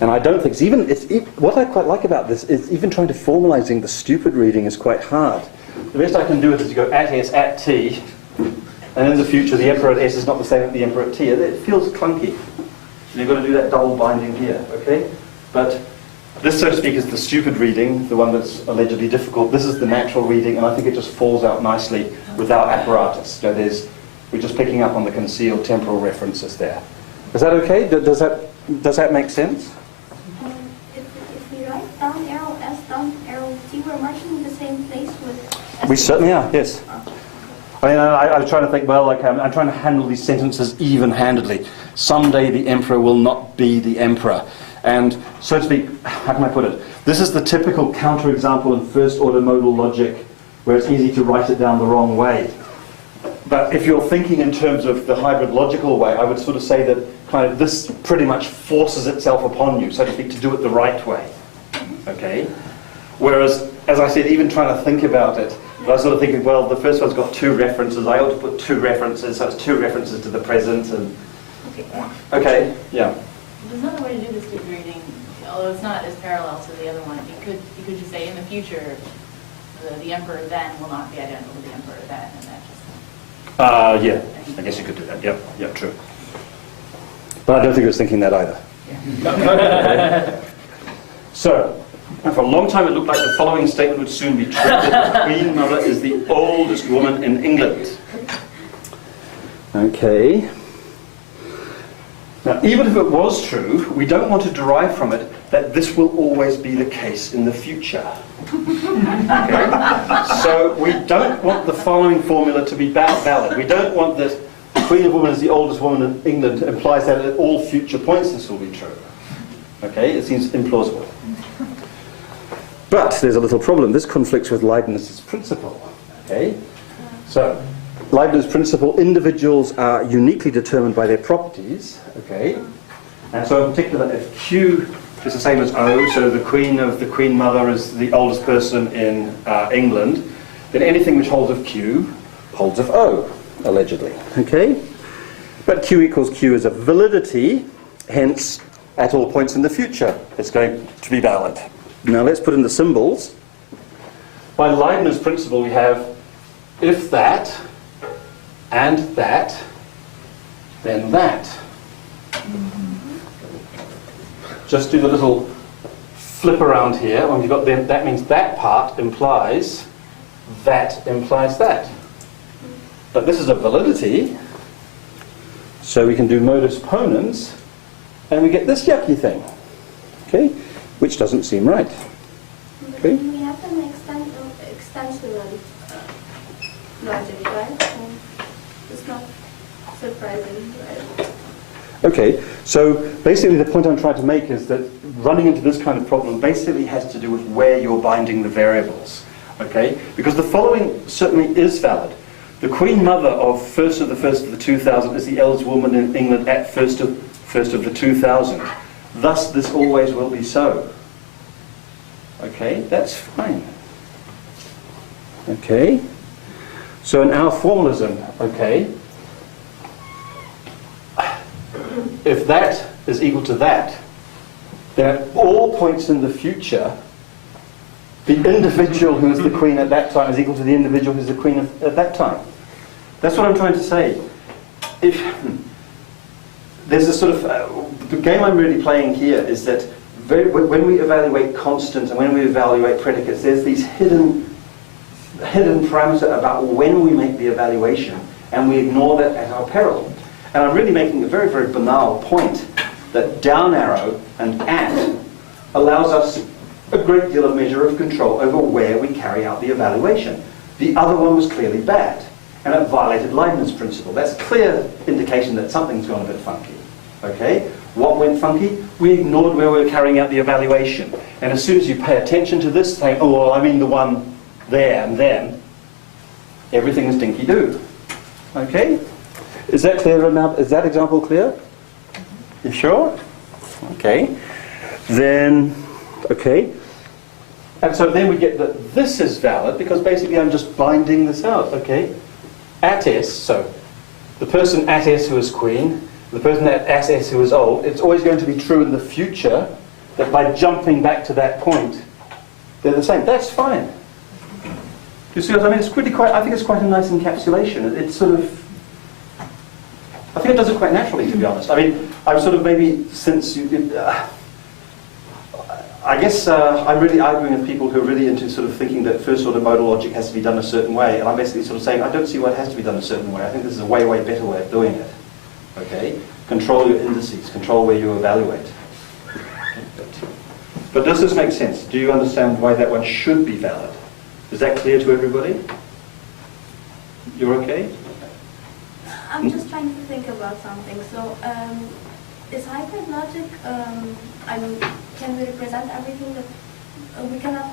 And I don't think what I quite like about this is even trying to formalizing the stupid reading is quite hard. The best I can do is to go at S at T, and in the future the emperor at S is not the same as the emperor at T. It feels clunky. You've got to do that double binding here, okay? But this, so to speak, is the stupid reading, the one that's allegedly difficult. This is the natural reading, and I think it just falls out nicely without apparatus. You know, we're just picking up on the concealed temporal references there. Is that okay? Does that make sense? If we write down arrow S, down arrow T, we're marking in the same place with S. We certainly are, yes. I mean, I was trying to think, well, like, I'm trying to handle these sentences even-handedly. Someday the emperor will not be the emperor. And, so to speak, how can I put it? This is the typical counterexample in first-order modal logic where it's easy to write it down the wrong way. But if you're thinking in terms of the hybrid logical way, I would sort of say that kind of this pretty much forces itself upon you, so to speak, to do it the right way. Okay? Whereas, as I said, even trying to think about it, I was sort of thinking, well, the first one's got 2 references. I ought to put 2 references, so it's 2 references to the present. And okay, yeah. There's another way to do this stupid reading, although it's not as parallel to the other one. You could just say in the future, the emperor then will not be identical to the emperor then, and that just. Yeah, I guess you could do that. Yep, true. But I don't think I was thinking that either. Yeah. So, for a long time it looked like the following statement would soon be true, that the Queen Mother is the oldest woman in England. Okay. Now, even if it was true, we don't want to derive from it that this will always be the case in the future. Okay? So we don't want the following formula to be valid. We don't want that the Queen of Women is the oldest woman in England implies that at all future points this will be true. Okay? It seems implausible. But there's a little problem. This conflicts with Leibniz's principle. Okay? So, Leibniz's principle, individuals are uniquely determined by their properties. Okay? And so in particular, if Q is the same as O, so the Queen Mother is the oldest person in England, then anything which holds of Q holds of O, allegedly. Okay? But Q equals Q is a validity, hence, at all points in the future, it's going to be valid. Now let's put in the symbols. By Leibniz's principle we have if that, and that, then that. Just do the little flip around here. When you've got then, that means that part implies that. But this is a validity, so we can do modus ponens, and we get this yucky thing. Okay? Which doesn't seem right. Okay? We have an extension logic, right? It's not surprising, right? Okay, so basically the point I'm trying to make is that running into this kind of problem basically has to do with where you're binding the variables. Okay? Because the following certainly is valid. The Queen Mother of 1st of the 1st of the 2000 is the eldest woman in England at 1st of the 2000. Thus, this always will be so. Okay, that's fine. Okay, so in our formalism, okay, if that is equal to that, then at all points in the future, the individual who is the queen at that time is equal to the individual who is the queen at that time. That's what I'm trying to say. There's a sort of, the game I'm really playing here is that when we evaluate constants and when we evaluate predicates, there's these hidden parameter about when we make the evaluation, and we ignore that at our peril. And I'm really making a very, very banal point that down arrow and at allows us a great deal of measure of control over where we carry out the evaluation. The other one was clearly bad, and it violated Leibniz's principle. That's a clear indication that something's gone a bit funky. Okay? What went funky? We ignored where we were carrying out the evaluation. And as soon as you pay attention to this, saying, oh, well, I mean the one there and then, everything is dinky-doo. Okay? Is that clear enough? Is that example clear? You sure? Okay. Then, okay. And so then we get that this is valid because basically I'm just binding this out, okay? At S, so the person at S who is queen the person at S who is old, it's always going to be true in the future that by jumping back to that point, they're the same. That's fine. You see what I mean? It's quite. I think it's quite a nice encapsulation. It's sort of. I think it does it quite naturally, to be honest. I mean, I've sort of maybe since you did. I guess I'm really arguing with people who are really into sort of thinking that first order modal logic has to be done a certain way, and I'm basically sort of saying I don't see why it has to be done a certain way. I think this is a way, way better way of doing it. Okay? Control your indices, control where you evaluate. But does this make sense? Do you understand why that one should be valid? Is that clear to everybody? You're okay? I'm just trying to think about something. So, is hybrid logic, can we represent everything that we cannot,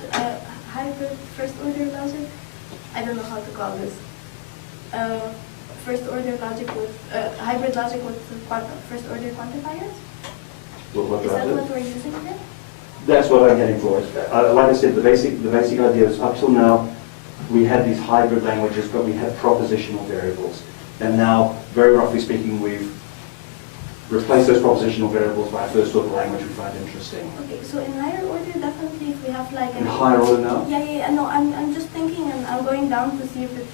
hybrid first order logic? I don't know how to call this. First order logic with, hybrid logic with first order quantifiers? Is that what we're using here? That's what I'm getting for. Like I said, the basic idea is up till now we had these hybrid languages, but we had propositional variables. And now, very roughly speaking, we've replaced those propositional variables by a first order language we find interesting. Okay, so in higher order, definitely if we have like In higher order now? Yeah, no, I'm just thinking and I'm going down to see if it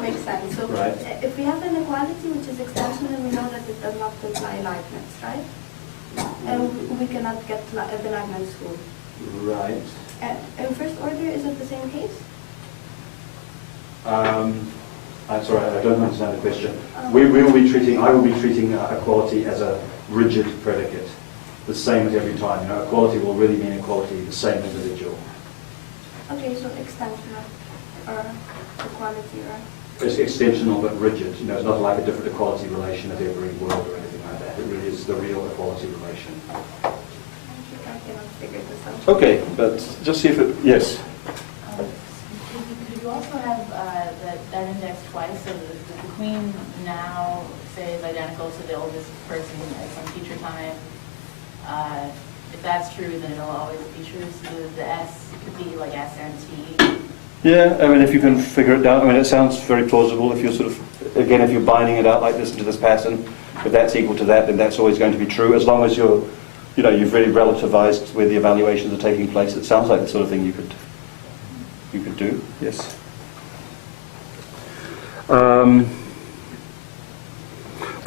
makes sense. So Right. If we have an equality which is extensional, we know that it does not imply Leibniz, right? And we cannot get the Leibniz rule. Right. In first order, is it the same case? I'm sorry, I don't understand the question. I will be treating equality as a rigid predicate, the same as every time. You know, equality will really mean equality, the same individual. Okay, so extensional or equality, right? It's extensional but rigid. You know, it's not like a different equality relation at every world or anything like that. It really is the real equality relation. I cannot figure this out. Okay, but just see if it. Yes. Could you also have that index twice, so the queen now, say, is identical to the oldest person at some future time? If that's true, then it'll always be true. So the S could be like S and T. Yeah, I mean, if you can figure it down, I mean, it sounds very plausible. If you're sort of, again, if you're binding it out like this into this pattern, if that's equal to that, then that's always going to be true, as long as you're, you know, you've really relativized where the evaluations are taking place. It sounds like the sort of thing you could do. Yes. But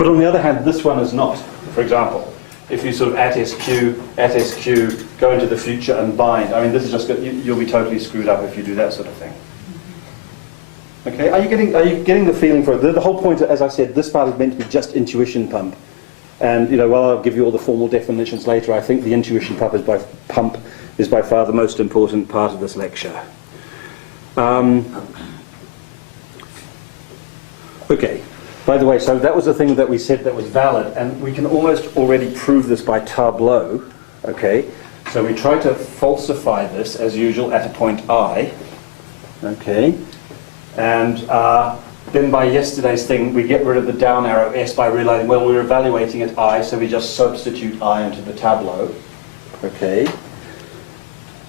on the other hand, this one is not. For example, if you sort of at SQ, go into the future and bind. I mean, this is just you'll be totally screwed up if you do that sort of thing. Okay, are you getting the feeling for it? The whole point, as I said, this part is meant to be just intuition pump. And you know, while I'll give you all the formal definitions later, I think the intuition pump is by far the most important part of this lecture. Okay. By the way, so that was the thing that we said that was valid, and we can almost already prove this by tableau. Okay. So we try to falsify this as usual at a point I. Okay. And then by yesterday's thing, we get rid of the down arrow S by realizing, well, we're evaluating at I, so we just substitute I into the tableau. Okay.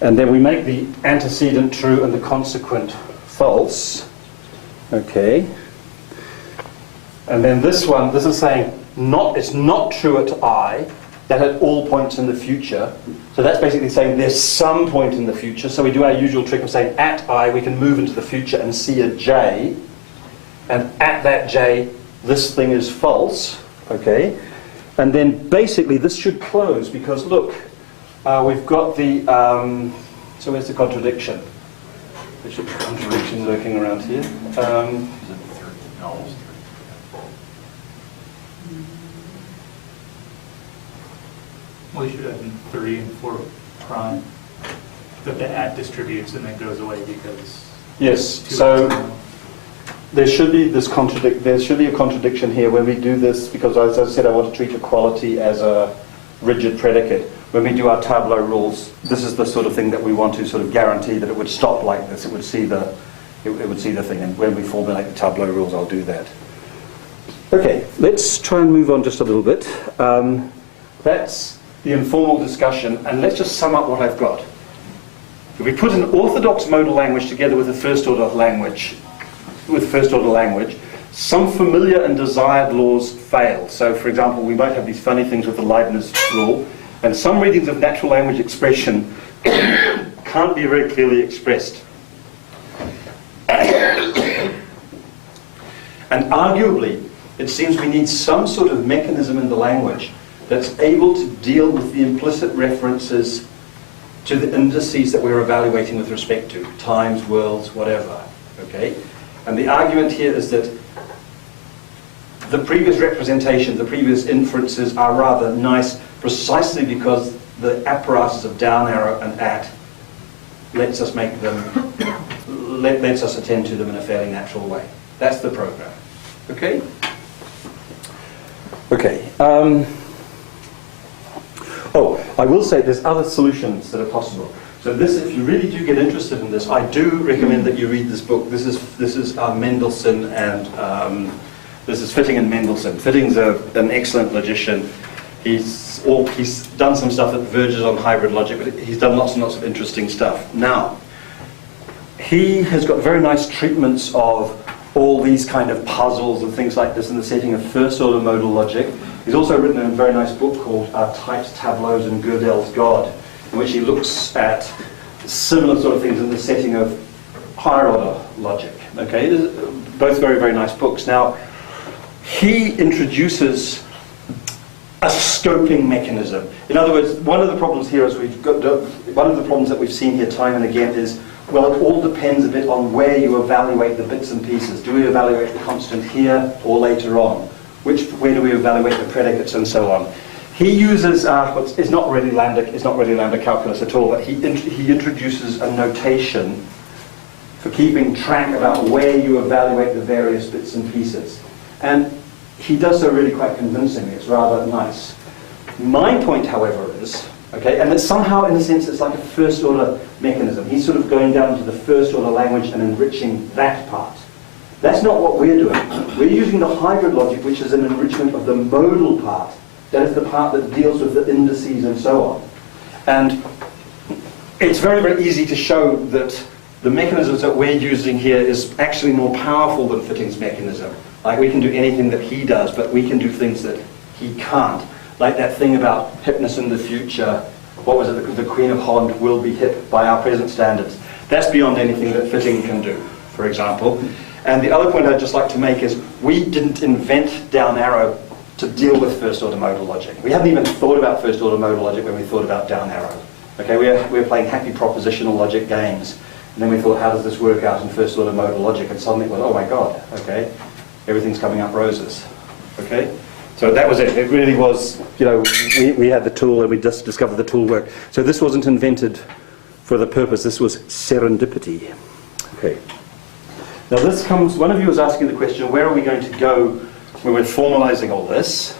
And then we make the antecedent true and the consequent false. Okay. And then this one, this is saying it's not true at I, that at all points in the future. So that's basically saying there's some point in the future. So we do our usual trick of saying at I, we can move into the future and see a J. And at that J, this thing is false. Okay. And then basically this should close because look, we've got the, so where's the contradiction? There should be a contradiction lurking around here. Well, you should have 3 and 4 prime. That the at distributes and then goes away because. Yes. So there should be this there should be a contradiction here when we do this because, as I said, I want to treat equality as a rigid predicate. When we do our tableau rules, this is the sort of thing that we want to sort of guarantee that it would stop like this. It would see the thing, and when we formulate the tableau rules, I'll do that. Okay, let's try and move on just a little bit. That's the informal discussion, and let's just sum up what I've got. If we put an orthodox modal language together with a first order language, some familiar and desired laws fail. So, for example, we might have these funny things with the Leibniz rule, and some readings of natural language expression can't be very clearly expressed. And arguably, it seems we need some sort of mechanism in the language that's able to deal with the implicit references to the indices that we're evaluating with respect to, times, worlds, whatever, okay? And the argument here is that the previous representations, the previous inferences are rather nice precisely because the apparatus of down arrow and at lets us make them, lets us attend to them in a fairly natural way. That's the program, okay? Okay. Oh, I will say there's other solutions that are possible. So this, if you really do get interested in this, I do recommend that you read this book. This is Mendelssohn and this is Fitting and Mendelssohn. Fitting's an excellent logician. He's done some stuff that verges on hybrid logic, but he's done lots and lots of interesting stuff. Now, he has got very nice treatments of all these kind of puzzles and things like this in the setting of first-order modal logic. He's also written a very nice book called Types, Tableaus, and Gödel's God, in which he looks at similar sort of things in the setting of higher-order logic. Okay, both very, very nice books. Now, he introduces a scoping mechanism. In other words, one of the problems here is one of the problems that we've seen here time and again is, well, it all depends a bit on where you evaluate the bits and pieces. Do we evaluate the constant here or later on? Where do we evaluate the predicates and so on? He uses, it's not really lambda calculus at all, but he introduces a notation for keeping track about where you evaluate the various bits and pieces. And he does so really quite convincingly. It's rather nice. My point, however, is, okay, and it's somehow, in a sense, it's like a first-order mechanism. He's sort of going down to the first-order language and enriching that part. That's not what we're doing. We're using the hybrid logic, which is an enrichment of the modal part. That is the part that deals with the indices and so on. And it's very, very easy to show that the mechanisms that we're using here is actually more powerful than Fitting's mechanism. Like, we can do anything that he does, but we can do things that he can't. Like that thing about hipness in the future. What was it? The Queen of Holland will be hip by our present standards. That's beyond anything that Fitting can do, for example. And the other point I'd just like to make is we didn't invent down arrow to deal with first-order modal logic. We hadn't even thought about first-order modal logic when we thought about down arrow. Okay, we were playing happy propositional logic games. And then we thought, how does this work out in first-order modal logic? And suddenly it was, oh my God, okay, everything's coming up roses. Okay? So that was it. It really was, you know, we had the tool and we just discovered the tool worked. So this wasn't invented for the purpose. This was serendipity. Okay. Now this comes, one of you was asking the question, where are we going to go when we're formalizing all this?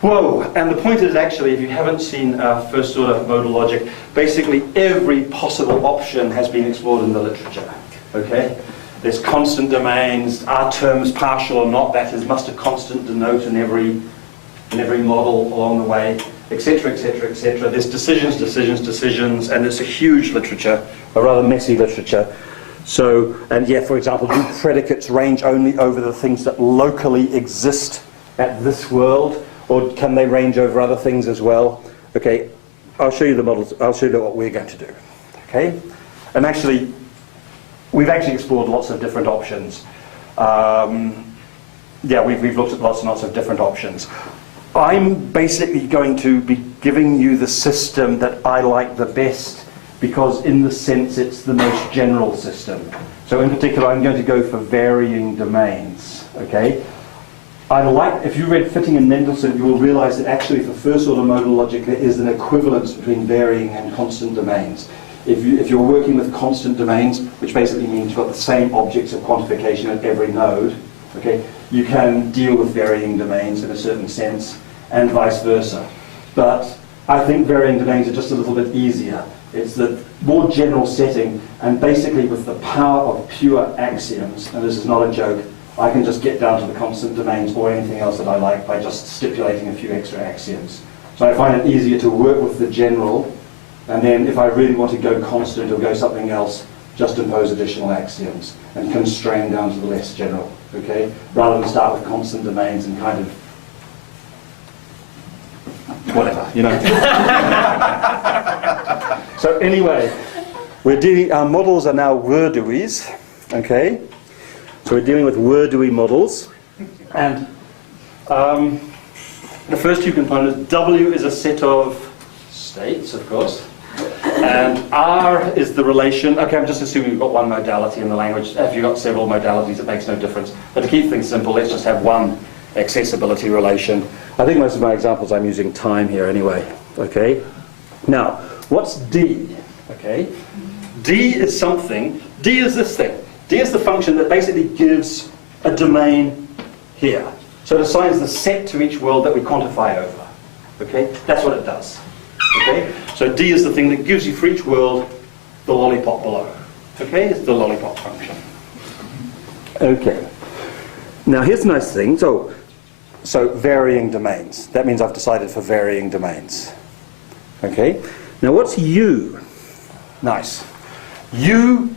Whoa, and the point is actually, if you haven't seen first order modal logic, basically every possible option has been explored in the literature, okay? There's constant domains, are terms partial or not, that is, must a constant denote in every model along the way, etc., etc., etc. There's decisions, and it's a huge literature, a rather messy literature. So, and yeah, for example, do predicates range only over the things that locally exist at this world, or can they range over other things as well? Okay, I'll show you the models, I'll show you what we're going to do. Okay, and actually, we've actually explored lots of different options. Yeah, we've looked at lots and lots of different options. I'm basically going to be giving you the system that I like the best, because in the sense it's the most general system. So in particular, I'm going to go for varying domains, okay? If you read Fitting and Mendelssohn, you will realize that actually for first order modal logic, there is an equivalence between varying and constant domains. If you're working with constant domains, which basically means you've got the same objects of quantification at every node, okay, you can deal with varying domains in a certain sense, and vice versa. But I think varying domains are just a little bit easier. It's the more general setting, and basically with the power of pure axioms, and this is not a joke, I can just get down to the constant domains or anything else that I like by just stipulating a few extra axioms. So I find it easier to work with the general, and then if I really want to go constant or go something else, just impose additional axioms and constrain down to the less general, okay? Rather than start with constant domains and kind of whatever, you know. So anyway, our models are now Wordouis, okay? So we're dealing with Wordouis models, and the first two components, W is a set of states, of course, and R is the relation. Okay, I'm just assuming we've got one modality in the language. If you've got several modalities, it makes no difference. But to keep things simple, let's just have one accessibility relation. I think most of my examples I'm using time here anyway, okay? Now, what's D, okay? D is something, D is this thing. D is the function that basically gives a domain here. So it assigns the set to each world that we quantify over, okay? That's what it does, okay? So D is the thing that gives you for each world the lollipop below, okay? It's the lollipop function. Okay. Now here's the nice thing. So varying domains. That means I've decided for varying domains. Okay? Now what's U? Nice. U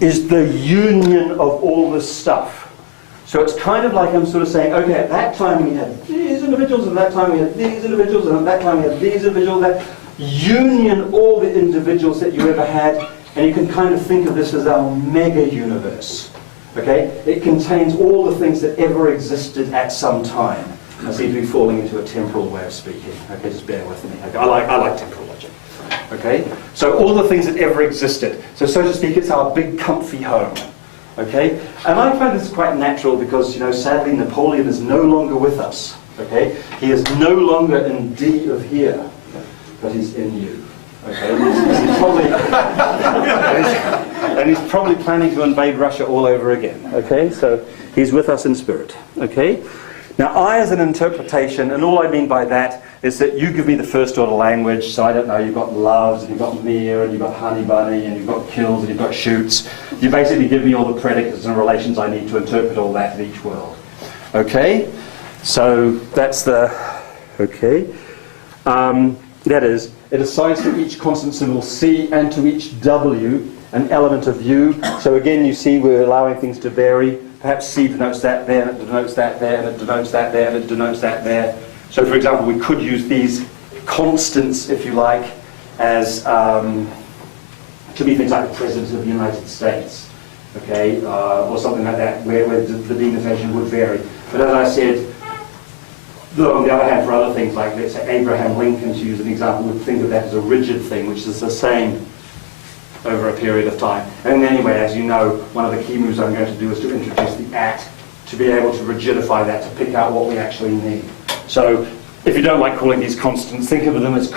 is the union of all this stuff. So it's kind of like I'm sort of saying, okay, at that time we had these individuals, and at that time we had these individuals, and at that time we had these individuals. That union all the individuals that you ever had, and you can kind of think of this as our mega universe. Okay? It contains all the things that ever existed at some time. I seem to be falling into a temporal way of speaking. Okay, just bear with me. Okay? I like temporal logic. Okay? So all the things that ever existed. So to speak, it's our big comfy home. Okay? And I find this quite natural because, you know, sadly Napoleon is no longer with us. Okay? He is no longer in D of here, but he's in U. Okay? And he's probably planning to invade Russia all over again. Okay? So he's with us in spirit. Okay? Now I as an interpretation, and all I mean by that is that you give me the first order language, so I don't know, you've got loves, and you've got mere, and you've got honey bunny, and you've got kills, and you've got shoots. You basically give me all the predicates and relations I need to interpret all that in each world. Okay? So that's the, okay. That is, it assigns to each constant symbol C and to each W an element of U. So again, you see we're allowing things to vary. Perhaps C denotes that there, and it denotes that there, and it denotes that there, and it denotes that there. So for example, we could use these constants, if you like, as to be things like the President of the United States, okay, or something like that, where the denotation would vary. But as I said, on the other hand, for other things like, let's say, Abraham Lincoln, to use an example, would think of that as a rigid thing, which is the same over a period of time. And anyway, as you know, one of the key moves I'm going to do is to introduce the at, to be able to rigidify that, to pick out what we actually need. So, if you don't like calling these constants, think of them as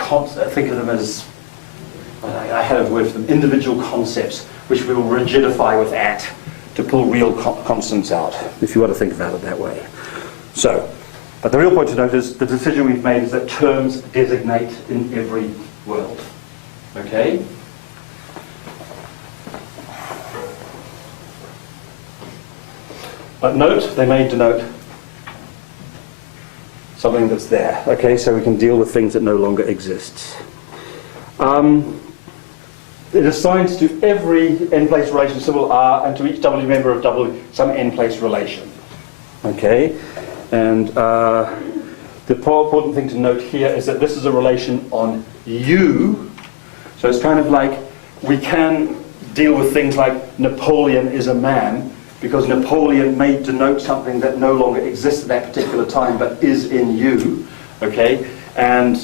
I had a word for them, individual concepts, which we will rigidify with at to pull real constants out, if you want to think about it that way. So, but the real point to note is the decision we've made is that terms designate in every world. Okay? But note, they may denote something that's there. Okay, so we can deal with things that no longer exist. It assigns to every n-place relation symbol R and to each W member of W some n-place relation. Okay, and the important thing to note here is that this is a relation on U. So it's kind of like we can deal with things like Napoleon is a man, because Napoleon may denote something that no longer exists at that particular time but is in U, okay? And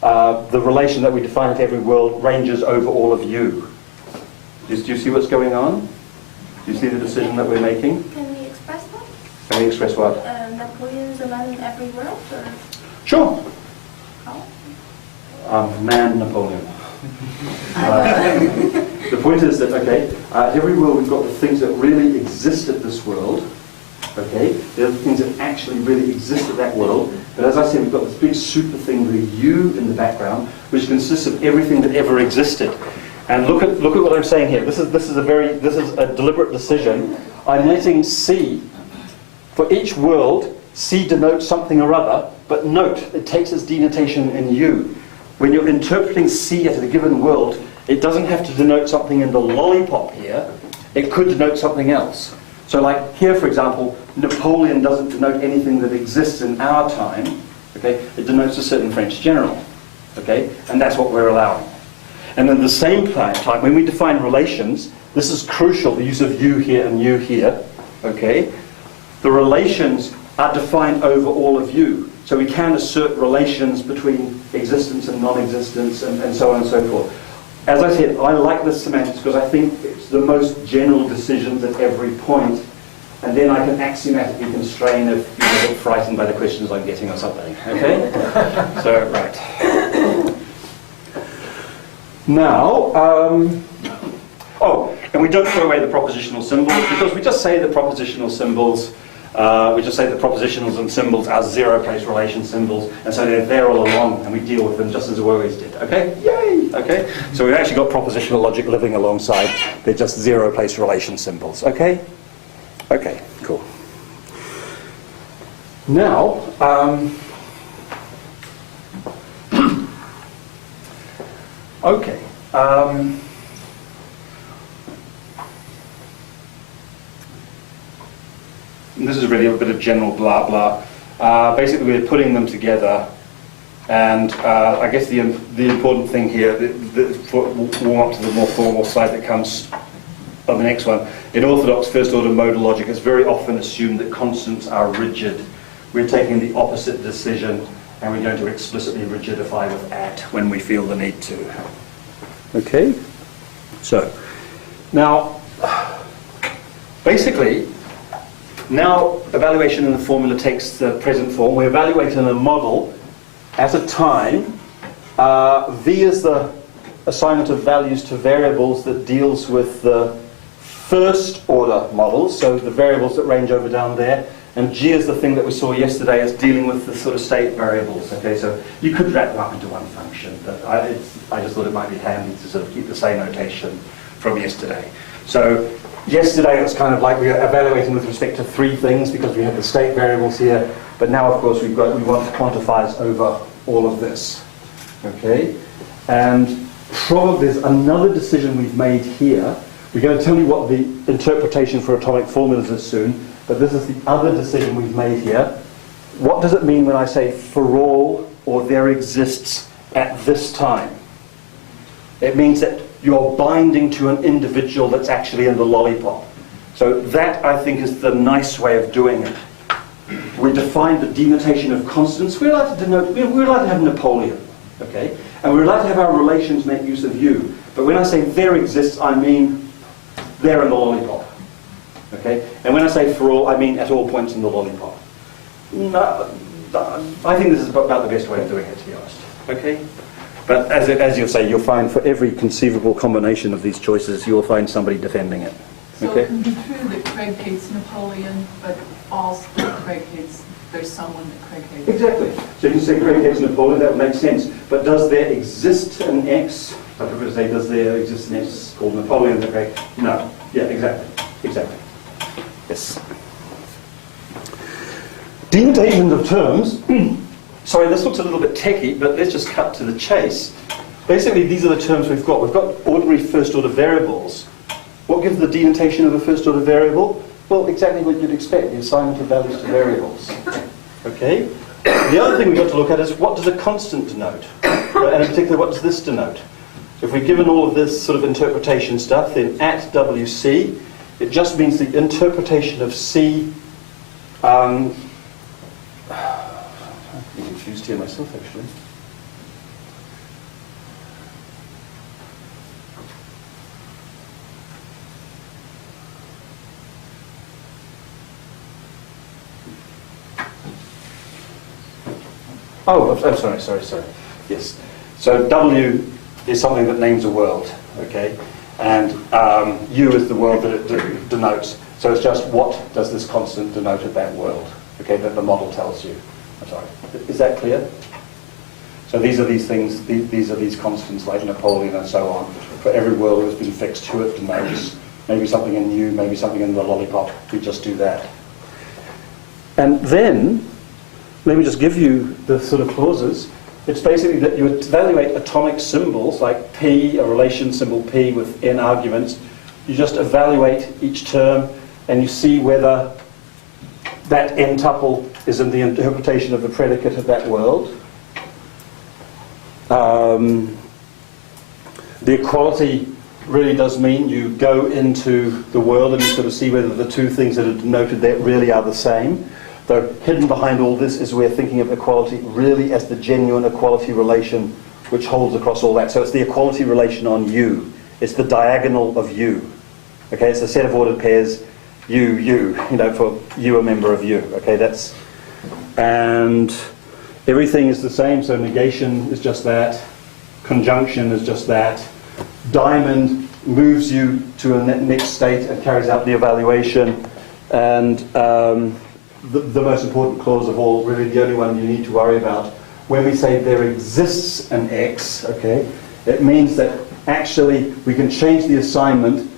the relation that we define to every world ranges over all of U. Do you see what's going on? Do you see the decision that we're making? Can we express that? Can we express what? Napoleon is a man in every world, or Sure. how? Man Napoleon. The point is that, okay, every world we've got the things that really exist at this world, okay? They're the things that actually really exist at that world. But as I said, we've got this big super thing with a U in the background, which consists of everything that ever existed. And look at what I'm saying here. This is a deliberate decision. I'm letting C, for each world, C denotes something or other, but note, it takes its denotation in U. When you're interpreting C at a given world, It doesn't have to denote something in the lollipop here. It could denote something else. So like here, for example, Napoleon doesn't denote anything that exists in our time. Okay? It denotes a certain French general. Okay? And that's what we're allowing. And at the same time, when we define relations, this is crucial, the use of you here and you here. Okay? The relations are defined over all of you. So we can assert relations between existence and non-existence and so on and so forth. As I said, I like this semantics because I think it's the most general decisions at every point, and then I can axiomatically constrain if you get frightened by the questions I'm getting or something. Okay? So, right. Now, and we don't throw away the propositional symbols because we just say the propositional symbols. We just say the propositionals and symbols are zero-place relation symbols, and so they're there all along, and we deal with them just as we always did. Okay? Yay! Okay? So we've actually got propositional logic living alongside. They're just zero-place relation symbols. Okay? Okay, cool. Now, okay. And this is really a bit of general blah blah. Basically, we're putting them together, and I guess the important thing here, we'll warm up to the more formal slide that comes on the next one. In orthodox first-order modal logic, it's very often assumed that constants are rigid. We're taking the opposite decision, and we're going to explicitly rigidify with at when we feel the need to. Okay? So, now, basically, now evaluation in the formula takes the present form. We're evaluating a model at a time. V is the assignment of values to variables that deals with the first order models, so the variables that range over down there. And G is the thing that we saw yesterday as dealing with the sort of state variables. Okay, so you could wrap them up into one function, but I just thought it might be handy to sort of keep the same notation from yesterday. So yesterday it was kind of like we were evaluating with respect to three things because we had the state variables here, but now of course we want quantifiers over all of this. Okay, and probably there's another decision we've made here. We're going to tell you what the interpretation for atomic formulas is soon. But this is the other decision we've made here. What does it mean when I say for all or there exists at this time? It means that you're binding to an individual that's actually in the lollipop. So that, I think, is the nice way of doing it. We define the denotation of constants. We're allowed to denote, we're allowed to have Napoleon, okay? And we're allowed to have our relations make use of you. But when I say there exists, I mean they're in the lollipop. Okay? And when I say for all, I mean at all points in the lollipop. No, I think this is about the best way of doing it, to be honest. Okay? But as you'll say, you'll find for every conceivable combination of these choices, you'll find somebody defending it. So Okay? it can be true that Craig hates Napoleon, but false that Craig hates, there's someone that Craig hates. Exactly. So you can say Craig hates Napoleon, that would make sense. But does there exist an X? I prefer to say, does there exist an X called Napoleon that Craig? No. Yeah, exactly. Exactly. Yes. Denotation of terms. Sorry, this looks a little bit techy, but let's just cut to the chase. Basically, these are the terms we've got. We've got ordinary first-order variables. What gives the denotation of a first-order variable? Well, exactly what you'd expect, the assignment of values to variables. Okay? The other thing we've got to look at is what does a constant denote? And in particular, what does this denote? If we're given all of this sort of interpretation stuff, then at WC, it just means the interpretation of C. I'm confused here myself, actually. Oh, I'm sorry. Yes. So W is something that names a world, okay? And U is the world that it denotes. So it's just what does this constant denote at that world, okay, that the model tells you. I'm sorry. Is that clear? So these are these things, these are these constants like Napoleon and so on. For every world that's been fixed to it denotes maybe something in U, maybe something in the lollipop. We just do that. And then, let me just give you the sort of clauses. It's basically that you evaluate atomic symbols like P, a relation symbol P with n arguments. You just evaluate each term and you see whether that n tuple is in the interpretation of the predicate of that world. The equality really does mean you go into the world and you sort of see whether the two things that are denoted there really are the same. Though hidden behind all this is we're thinking of equality really as the genuine equality relation which holds across all that. So it's the equality relation on U. It's the diagonal of U. Okay, it's a set of ordered pairs, you know, for you a member of U. Okay, that's, and everything is the same. So negation is just that. Conjunction is just that. Diamond moves you to a next state and carries out the evaluation. And the most important clause of all, really the only one you need to worry about, when we say there exists an X, okay, it means that actually we can change the assignment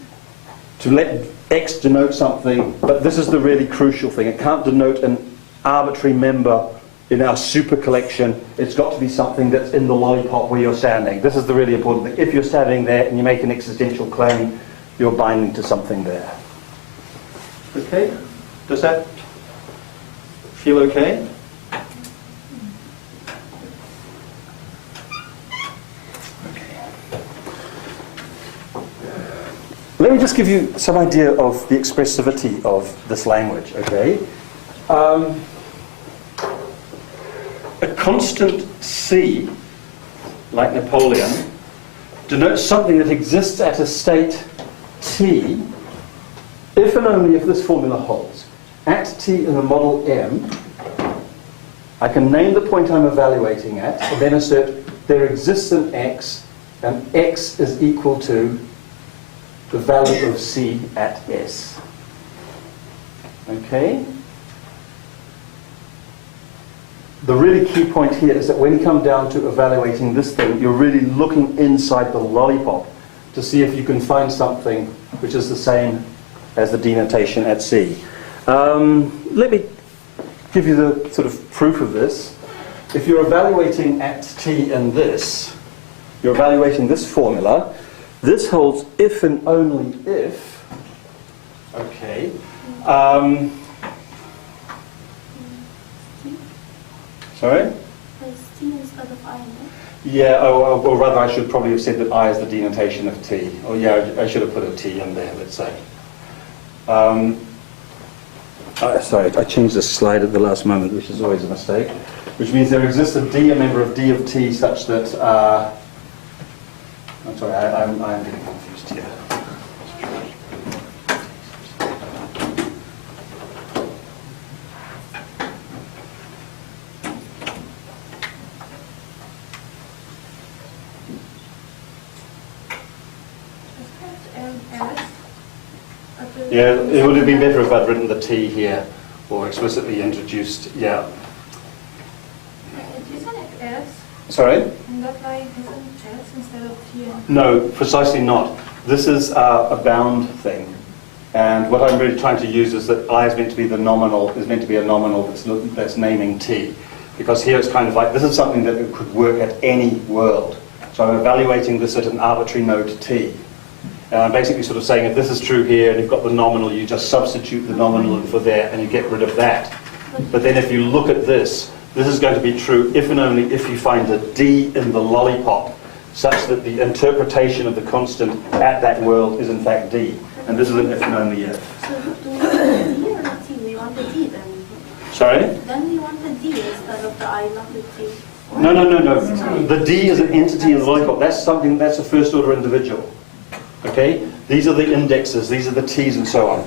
to let X denote something, but this is the really crucial thing. It can't denote an arbitrary member in our super collection. It's got to be something that's in the lollipop where you're standing. This is the really important thing. If you're standing there and you make an existential claim, you're binding to something there. Okay? Does that feel okay? Let me just give you some idea of the expressivity of this language, okay? A constant C, like Napoleon, denotes something that exists at a state T, if and only if this formula holds. At T in the model M, I can name the point I'm evaluating at, and then assert there exists an X, and X is equal to the value of C at S. Okay? The really key point here is that when you come down to evaluating this thing, you're really looking inside the lollipop to see if you can find something which is the same as the denotation at C. Let me give you the sort of proof of this. If you're evaluating at T in this, you're evaluating this formula. This holds if and only if, okay, sorry? There's T instead of I, no? Yeah, or rather I should probably have said that I is the denotation of T. Or yeah, I should have put a T in there, let's say. Sorry, I changed the slide at the last moment, which is always a mistake. Which means there exists a D, a member of D of T, such that... I'm sorry, I'm getting confused here. Yeah, it would have been better if I'd written the T here, or explicitly introduced, yeah. Isn't it S? Sorry? In that line, isn't S instead of T? No, precisely not. This is a bound thing. And what I'm really trying to use is that I is meant to be the nominal, is meant to be a nominal that's naming T. Because here it's kind of like, this is something that could work at any world. So I'm evaluating this at an arbitrary node T. And I'm basically sort of saying if this is true here and you've got the nominal, you just substitute the nominal for there and you get rid of that. But then if you look at this, this is going to be true if and only if you find a D in the lollipop, such that the interpretation of the constant at that world is in fact D. And this is an if and only if. So do we want the D or the T? We want the D then. Sorry? Then we want the D instead of the I, not the T. No. The D is an entity in the lollipop. That's something, that's a first order individual. Okay? These are the indexes, these are the T's and so on.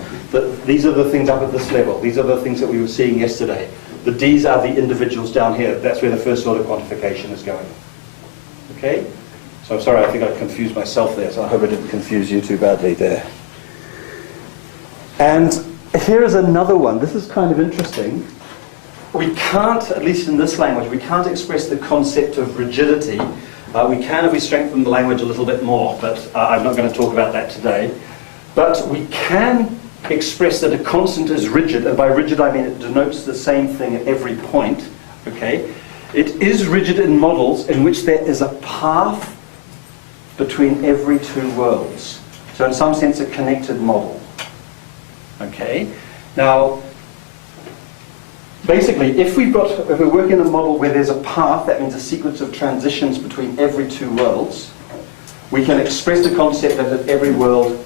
These are the things up at this level. These are the things that we were seeing yesterday. The D's are the individuals down here. That's where the first order quantification is going. Okay? So I'm sorry, I think I confused myself there, so I hope I didn't confuse you too badly there. And here is another one. This is kind of interesting. We can't, at least in this language, we can't express the concept of rigidity. We can if we strengthen the language a little bit more, but I'm not going to talk about that today. But we can express that a constant is rigid, and by rigid I mean it denotes the same thing at every point, okay? It is rigid in models in which there is a path between every two worlds. So in some sense, a connected model. Okay? Now, basically, if we're working in a model where there's a path, that means a sequence of transitions between every two worlds, we can express the concept that at every world,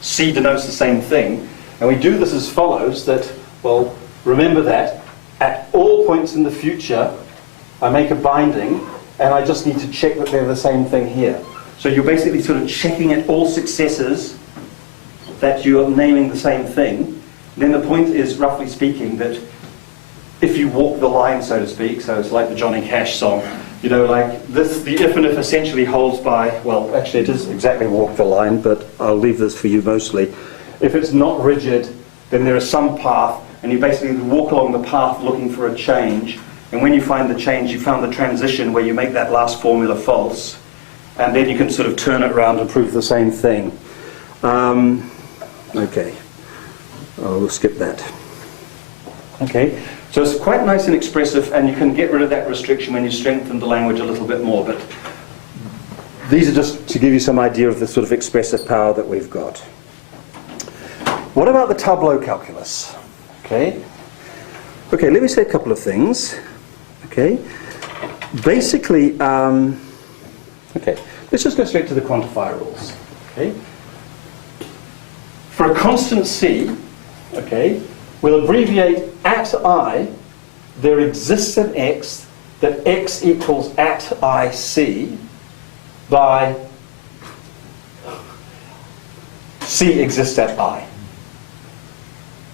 C denotes the same thing. And we do this as follows, that, well, remember that at all points in the future, I make a binding, and I just need to check that they're the same thing here. So you're basically sort of checking at all successes that you're naming the same thing. Then the point is, roughly speaking, that if you walk the line, so to speak, so it's like the Johnny Cash song, you know, like this, the if and if essentially holds by, well, actually it is exactly walk the line, but I'll leave this for you mostly. If it's not rigid, then there is some path, and you basically walk along the path looking for a change, and when you find the change, you found the transition where you make that last formula false, and then you can sort of turn it around and prove the same thing. Okay, we'll skip that. Okay, so it's quite nice and expressive, and you can get rid of that restriction when you strengthen the language a little bit more, but these are just to give you some idea of the sort of expressive power that we've got. What about the tableau calculus? Okay, let me say a couple of things. Okay, basically, okay, let's just go straight to the quantifier rules. Okay, for a constant C, okay, we'll abbreviate at I, there exists an X, that X equals at IC by C exists at I.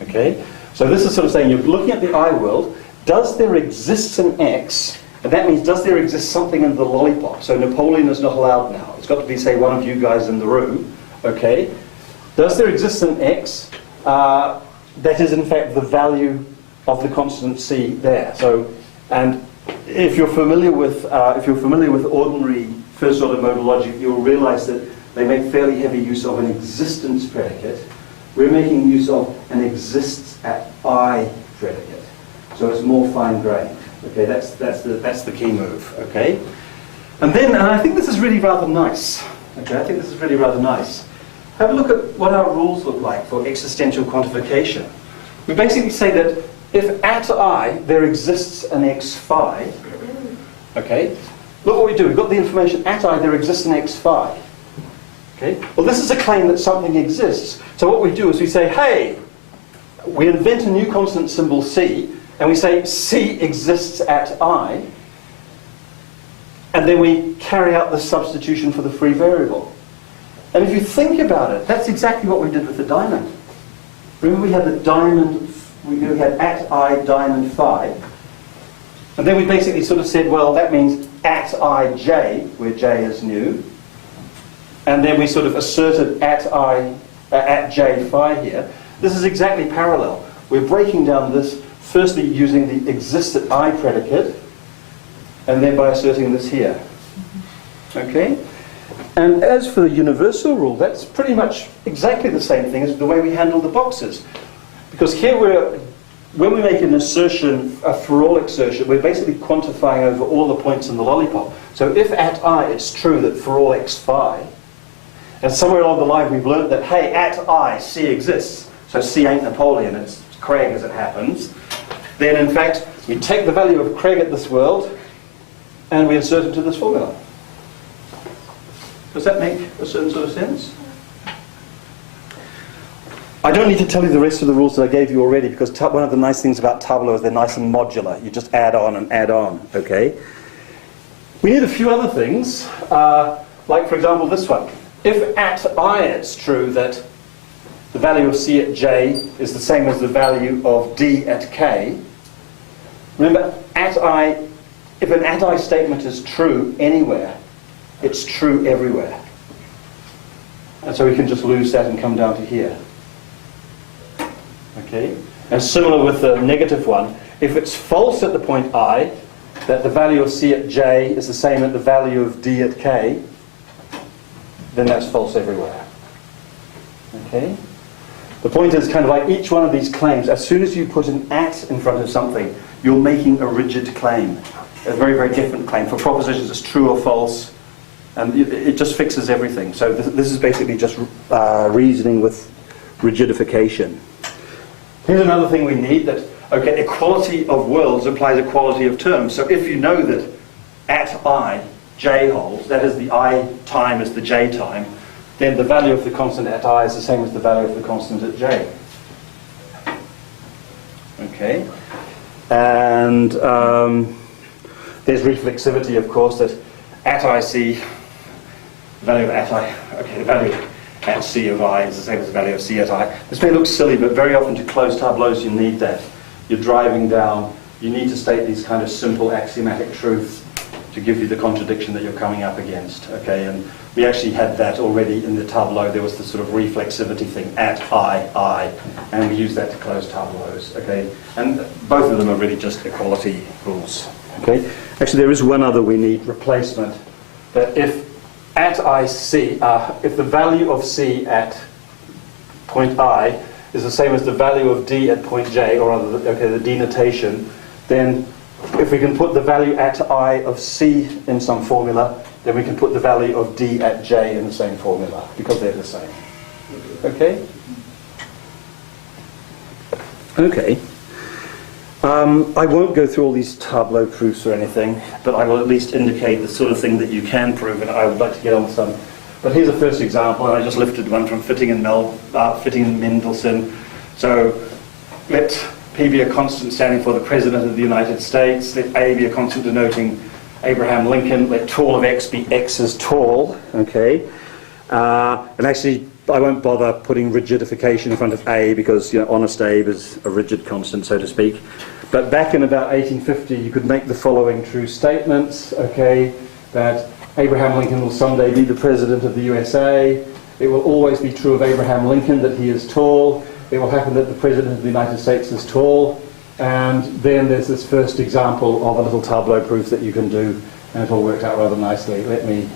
Okay, so this is sort of saying you're looking at the I world, does there exist an X, and that means does there exist something in the lollipop? So Napoleon is not allowed now. It's got to be, say, one of you guys in the room. Okay, does there exist an X that is in fact the value of the constant C there? So, and if you're familiar with ordinary first order modal logic, you'll realize that they make fairly heavy use of an existence predicate. We're making use of an exists at I predicate. So it's more fine-grained. Okay, that's the key move. Okay, and then I think this is really rather nice. Okay, I think this is really rather nice. Have a look at what our rules look like for existential quantification. We basically say that if at I there exists an x phi, okay, look what we do. We've got the information at I there exists an x phi. Okay, well this is a claim that something exists. So what we do is we say, hey, we invent a new constant symbol C, and we say C exists at I, and then we carry out the substitution for the free variable. And if you think about it, that's exactly what we did with the diamond. Remember we had the diamond, we had at I diamond phi, and then we basically sort of said, well, that means at ij, where j is new, and then we sort of asserted at j phi here. This is exactly parallel. We're breaking down this, firstly using the exist at I predicate, and then by asserting this here. Okay? And as for the universal rule, that's pretty much exactly the same thing as the way we handle the boxes. Because here when we make an assertion, a for all assertion, we're basically quantifying over all the points in the lollipop. So if at I it's true that for all x phi, and somewhere along the line we've learned that, hey, at I, C exists. So C ain't Napoleon, it's Craig as it happens. Then in fact, we take the value of Craig at this world, and we insert it into this formula. Does that make a certain sort of sense? I don't need to tell you the rest of the rules that I gave you already, because one of the nice things about Tableau is they're nice and modular. You just add on and add on, okay? We need a few other things, like for example this one. If at I it's true that the value of C at j is the same as the value of D at k, remember at I, if an at I statement is true anywhere, it's true everywhere. And so we can just lose that and come down to here. Okay? And similar with the negative one, if it's false at the point I, that the value of C at j is the same as the value of D at k, then that's false everywhere. Okay? The point is kind of like each one of these claims, as soon as you put an at in front of something, you're making a rigid claim. A very, very different claim. For propositions, it's true or false, and it just fixes everything. So this is basically just reasoning with rigidification. Here's another thing we need, that, okay, equality of worlds implies equality of terms. So if you know that at I, j holds, that is the I time is the j time, then the value of the constant at I is the same as the value of the constant at j. Okay. And there's reflexivity, of course, that at IC, value of at I, okay, the value at C of I is the same as the value of C at I. This may look silly, but very often to close tableaus you need that. You're driving down, you need to state these kind of simple axiomatic truths to give you the contradiction that you're coming up against. Okay, and we actually had that already in the tableau. There was this sort of reflexivity thing, at I, and we use that to close tableaus. Okay, and both of them are really just equality rules. Okay, actually there is one other we need, replacement, that if at IC, if the value of C at point I is the same as the value of D at point J, or rather, okay, the denotation, then if we can put the value at I of C in some formula, then we can put the value of D at J in the same formula, because they're the same. Okay? Okay. I won't go through all these tableau proofs or anything, but I will at least indicate the sort of thing that you can prove, and I would like to get on with some. But here's a first example, and I just lifted one from Fitting and Mendelssohn. So let P be a constant standing for the President of the United States. Let A be a constant denoting Abraham Lincoln. Let tall of X be X is tall. Okay, and actually I won't bother putting rigidification in front of A, because, you know, honest Abe is a rigid constant, so to speak. But back in about 1850, you could make the following true statements. Okay, that Abraham Lincoln will someday be the President of the USA. It will always be true of Abraham Lincoln that he is tall. It will happen that the President of the United States is tall. And then there's this first example of a little tableau proof that you can do, and it all worked out rather nicely. Let me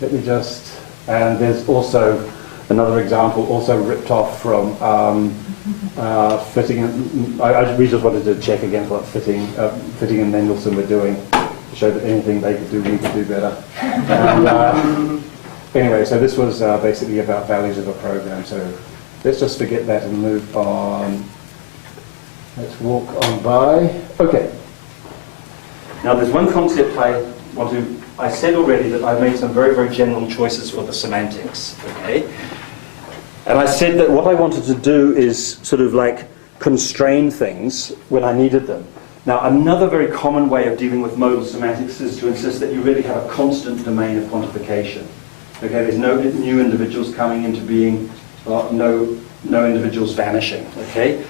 just, and there's also another example, also ripped off from Fitting and, we just wanted to check again what Fitting and Mendelssohn were doing, to show that anything they could do, we could do better. And anyway, so this was basically about values of a program. So let's just forget that and move on. Let's walk on by. Okay. Now there's one concept I said already that I made some very, very general choices for the semantics. Okay. And I said that what I wanted to do is sort of like constrain things when I needed them. Now another very common way of dealing with modal semantics is to insist that you really have a constant domain of quantification. Okay, there's no new individuals coming into being, no individuals vanishing. Okay.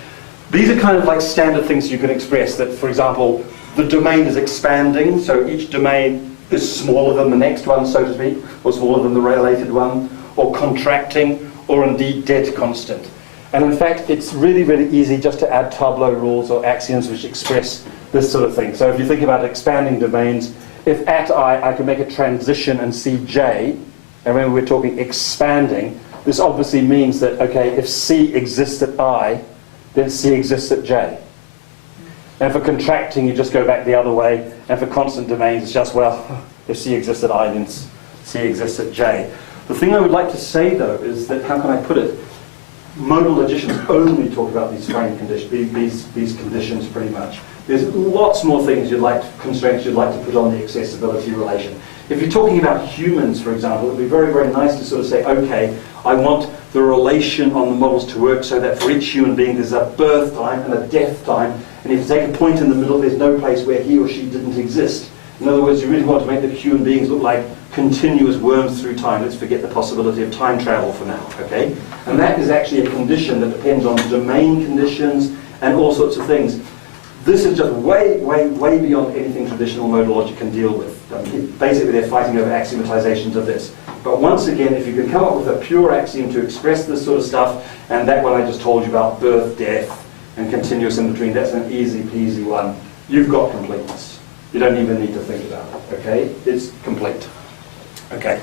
These are kind of like standard things you can express, that, for example, the domain is expanding, so each domain is smaller than the next one, so to speak, or smaller than the related one, or contracting, or indeed dead constant. And in fact, it's really, really easy just to add tableau rules or axioms which express this sort of thing. So if you think about expanding domains, if at I can make a transition and see J, and remember we're talking expanding, this obviously means that, okay, if C exists at I, then C exists at J. And for contracting, you just go back the other way. And for constant domains, it's just, well, if C exists at I, then C exists at J. The thing I would like to say, though, is that, how can I put it? Modal logicians only talk about these frame conditions, these conditions pretty much. There's lots more things constraints you'd like to put on the accessibility relation. If you're talking about humans, for example, it would be very, very nice to sort of say, okay, I want the relation on the models to work so that for each human being there's a birth time and a death time, and if you take a point in the middle, there's no place where he or she didn't exist. In other words, you really want to make the human beings look like continuous worms through time. Let's forget the possibility of time travel for now, okay? And that is actually a condition that depends on domain conditions and all sorts of things. This is just way, way, way beyond anything traditional modal logic can deal with. Basically, they're fighting over axiomatizations of this. But once again, if you can come up with a pure axiom to express this sort of stuff, and that one I just told you about, birth, death, and continuous in between, that's an easy peasy one. You've got completeness. You don't even need to think about it, okay? It's complete. Okay.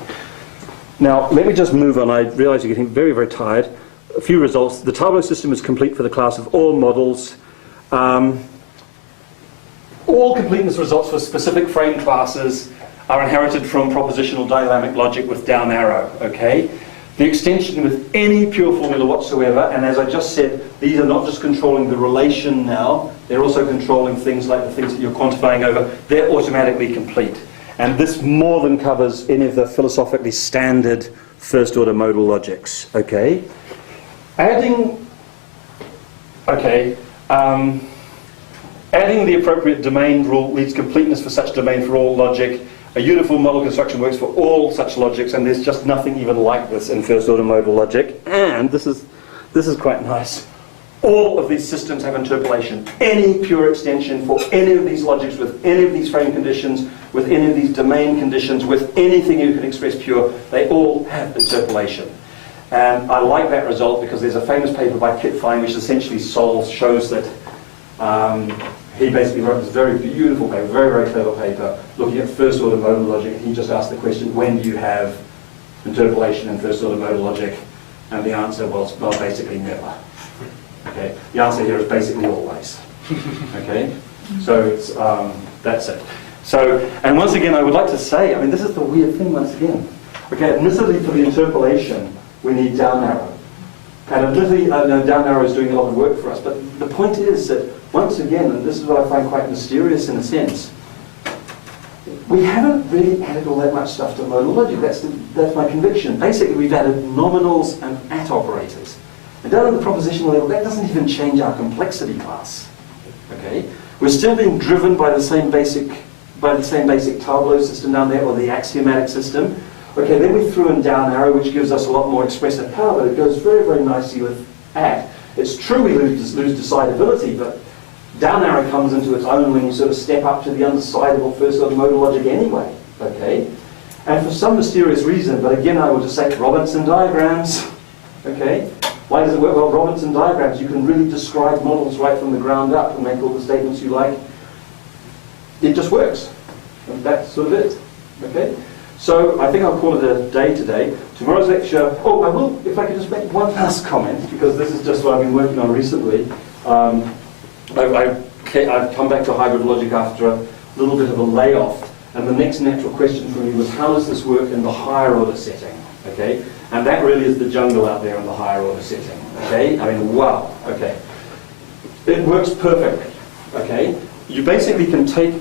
Now, let me just move on. I realize you're getting very, very tired. A few results. The tableau system is complete for the class of all models. all completeness results for specific frame classes are inherited from propositional dynamic logic with down arrow, okay? The extension with any pure formula whatsoever, and as I just said, these are not just controlling the relation now, they're also controlling things like the things that you're quantifying over, they're automatically complete. And this more than covers any of the philosophically standard first order modal logics, okay? Adding the appropriate domain rule leads completeness for such domain for all logic. A uniform model construction works for all such logics, and there's just nothing even like this in first order modal logic. And this is quite nice. All of these systems have interpolation. Any pure extension for any of these logics with any of these frame conditions, with any of these domain conditions, with anything you can express pure, they all have interpolation. And I like that result because there's a famous paper by Kit Fine which essentially shows that he basically wrote this very beautiful paper, very, very clever paper, looking at first order modal logic. He just asked the question, when do you have interpolation in first order modal logic? And the answer was, well, basically never. Okay? The answer here is basically always. Okay? So it's, that's it. So, and once again, I would like to say, I mean, this is the weird thing once again. Okay, admittedly for the interpolation, we need down arrow. And admittedly, down arrow is doing a lot of work for us. But the point is that, once again, and this is what I find quite mysterious in a sense, we haven't really added all that much stuff to modal logic. That's my conviction. Basically, we've added nominals and at operators. And down at the propositional level, that doesn't even change our complexity class. Okay? We're still being driven by the same basic tableau system down there, or the axiomatic system. Okay, then we threw in down arrow, which gives us a lot more expressive power, but it goes very, very nicely with at. It's true we lose decidability, but down arrow comes into its own when you sort of step up to the undecidable first order modal logic anyway. Okay? And for some mysterious reason, but again I will just say Robinson diagrams. Okay? Why does it work? Well, Robinson diagrams, you can really describe models right from the ground up and make all the statements you like. It just works. And that's sort of it. Okay? So I think I'll call it a day today. Tomorrow's lecture, oh, I will, if I could just make one last comment, because this is just what I've been working on recently. I've come back to hybrid logic after a little bit of a layoff, and the next natural question for me was, how does this work in the higher order setting? Okay? And that really is the jungle out there in the higher order setting. Okay? I mean, wow. Okay. It works perfectly. Okay? You basically can take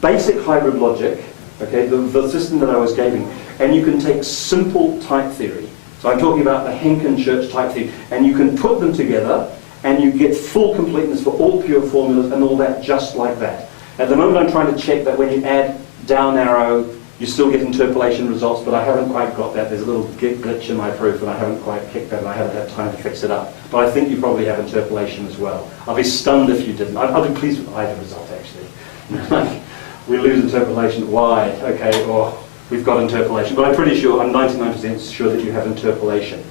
basic hybrid logic, okay, the system that I was giving, and you can take simple type theory. So I'm talking about the Henkin-Church type theory, and you can put them together, and you get full completeness for all pure formulas and all that just like that. At the moment I'm trying to check that when you add down arrow, you still get interpolation results, but I haven't quite got that. There's a little glitch in my proof, and I haven't quite kicked that, and I haven't had time to fix it up. But I think you probably have interpolation as well. I'll be stunned if you didn't. I'll be pleased with either result, actually. We lose interpolation, why? Okay, or we've got interpolation. But I'm pretty sure, I'm 99% sure that you have interpolation.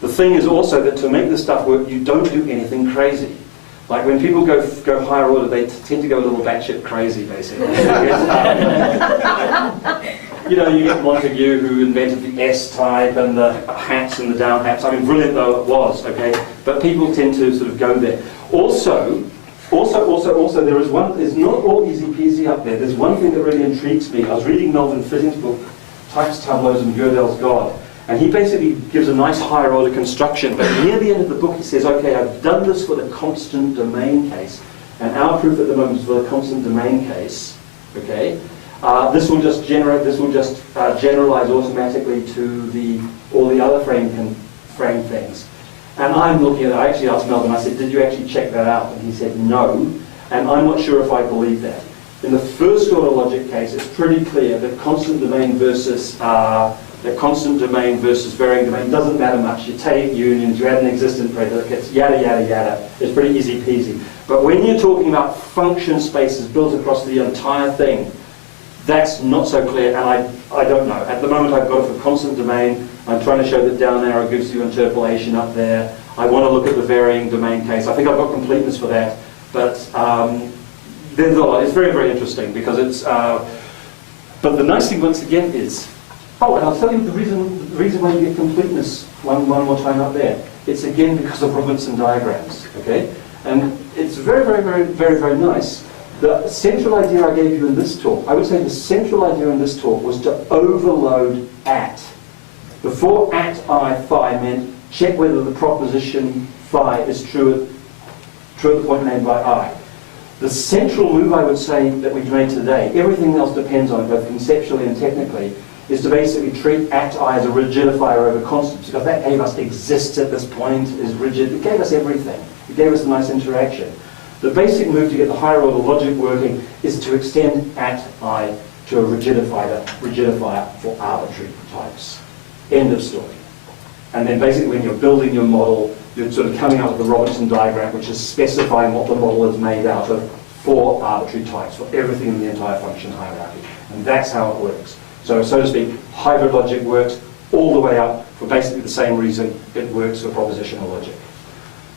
The thing is also that to make this stuff work, you don't do anything crazy. Like when people go higher order, they tend to go a little batshit crazy, basically. You know, you get Montague who invented the S-type and the hats and the down hats. I mean, brilliant though it was, okay? But people tend to sort of go there. Also, there is one, it's not all easy peasy up there. There's one thing that really intrigues me. I was reading Melvin Fitting's book, Types, Tableaus and Gödel's God. And he basically gives a nice higher order construction, but near the end of the book he says, okay, I've done this for the constant domain case, and our proof at the moment is for the constant domain case, okay? This will just generalize automatically to all the other frame things. And I'm looking at it, I actually asked Melvin, I said, did you actually check that out? And he said, no, and I'm not sure if I believe that. In the first order logic case, it's pretty clear that constant domain versus varying domain doesn't matter much. You take unions, you add an existent predicates, yada, yada, yada. It's pretty easy peasy. But when you're talking about function spaces built across the entire thing, that's not so clear, and I don't know. At the moment I've got it for constant domain. I'm trying to show that down arrow gives you interpolation up there. I want to look at the varying domain case. I think I've got completeness for that. But there's a lot. It's very, very interesting because it's... but the nice thing once again is... Oh, and I'll tell you the reason why you get completeness one more time up there. It's again because of Robinson diagrams, okay? And it's very, very, very, very, very nice. The central idea I gave you in this talk, I would say the central idea in this talk was to overload at. Before at I phi meant check whether the proposition phi is true at the point named by I. The central move I would say that we've made today, everything else depends on it, both conceptually and technically, is to basically treat at I as a rigidifier over constants, because that gave us exists at this point, is rigid, it gave us everything. It gave us a nice interaction. The basic move to get the higher order logic working is to extend at I to a rigidifier for arbitrary types. End of story. And then basically when you're building your model, you're sort of coming out of the Robertson diagram, which is specifying what the model is made out of for arbitrary types, for everything in the entire function hierarchy. And that's how it works. So to speak, hybrid logic works all the way up for basically the same reason it works for propositional logic.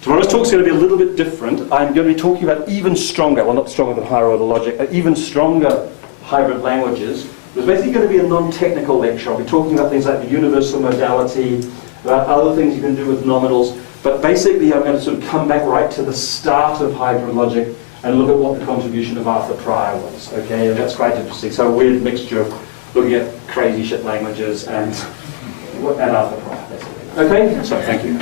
Tomorrow's talk is going to be a little bit different. I'm going to be talking about even stronger, well not stronger than higher order logic, even stronger hybrid languages. There's basically going to be a non-technical lecture. I'll be talking about things like the universal modality, about other things you can do with nominals, but basically I'm going to sort of come back right to the start of hybrid logic and look at what the contribution of Arthur Pryor was, okay? And that's quite interesting. So a weird mixture of looking at crazy shit languages and Arthur Pryor, basically. Okay? So thank you.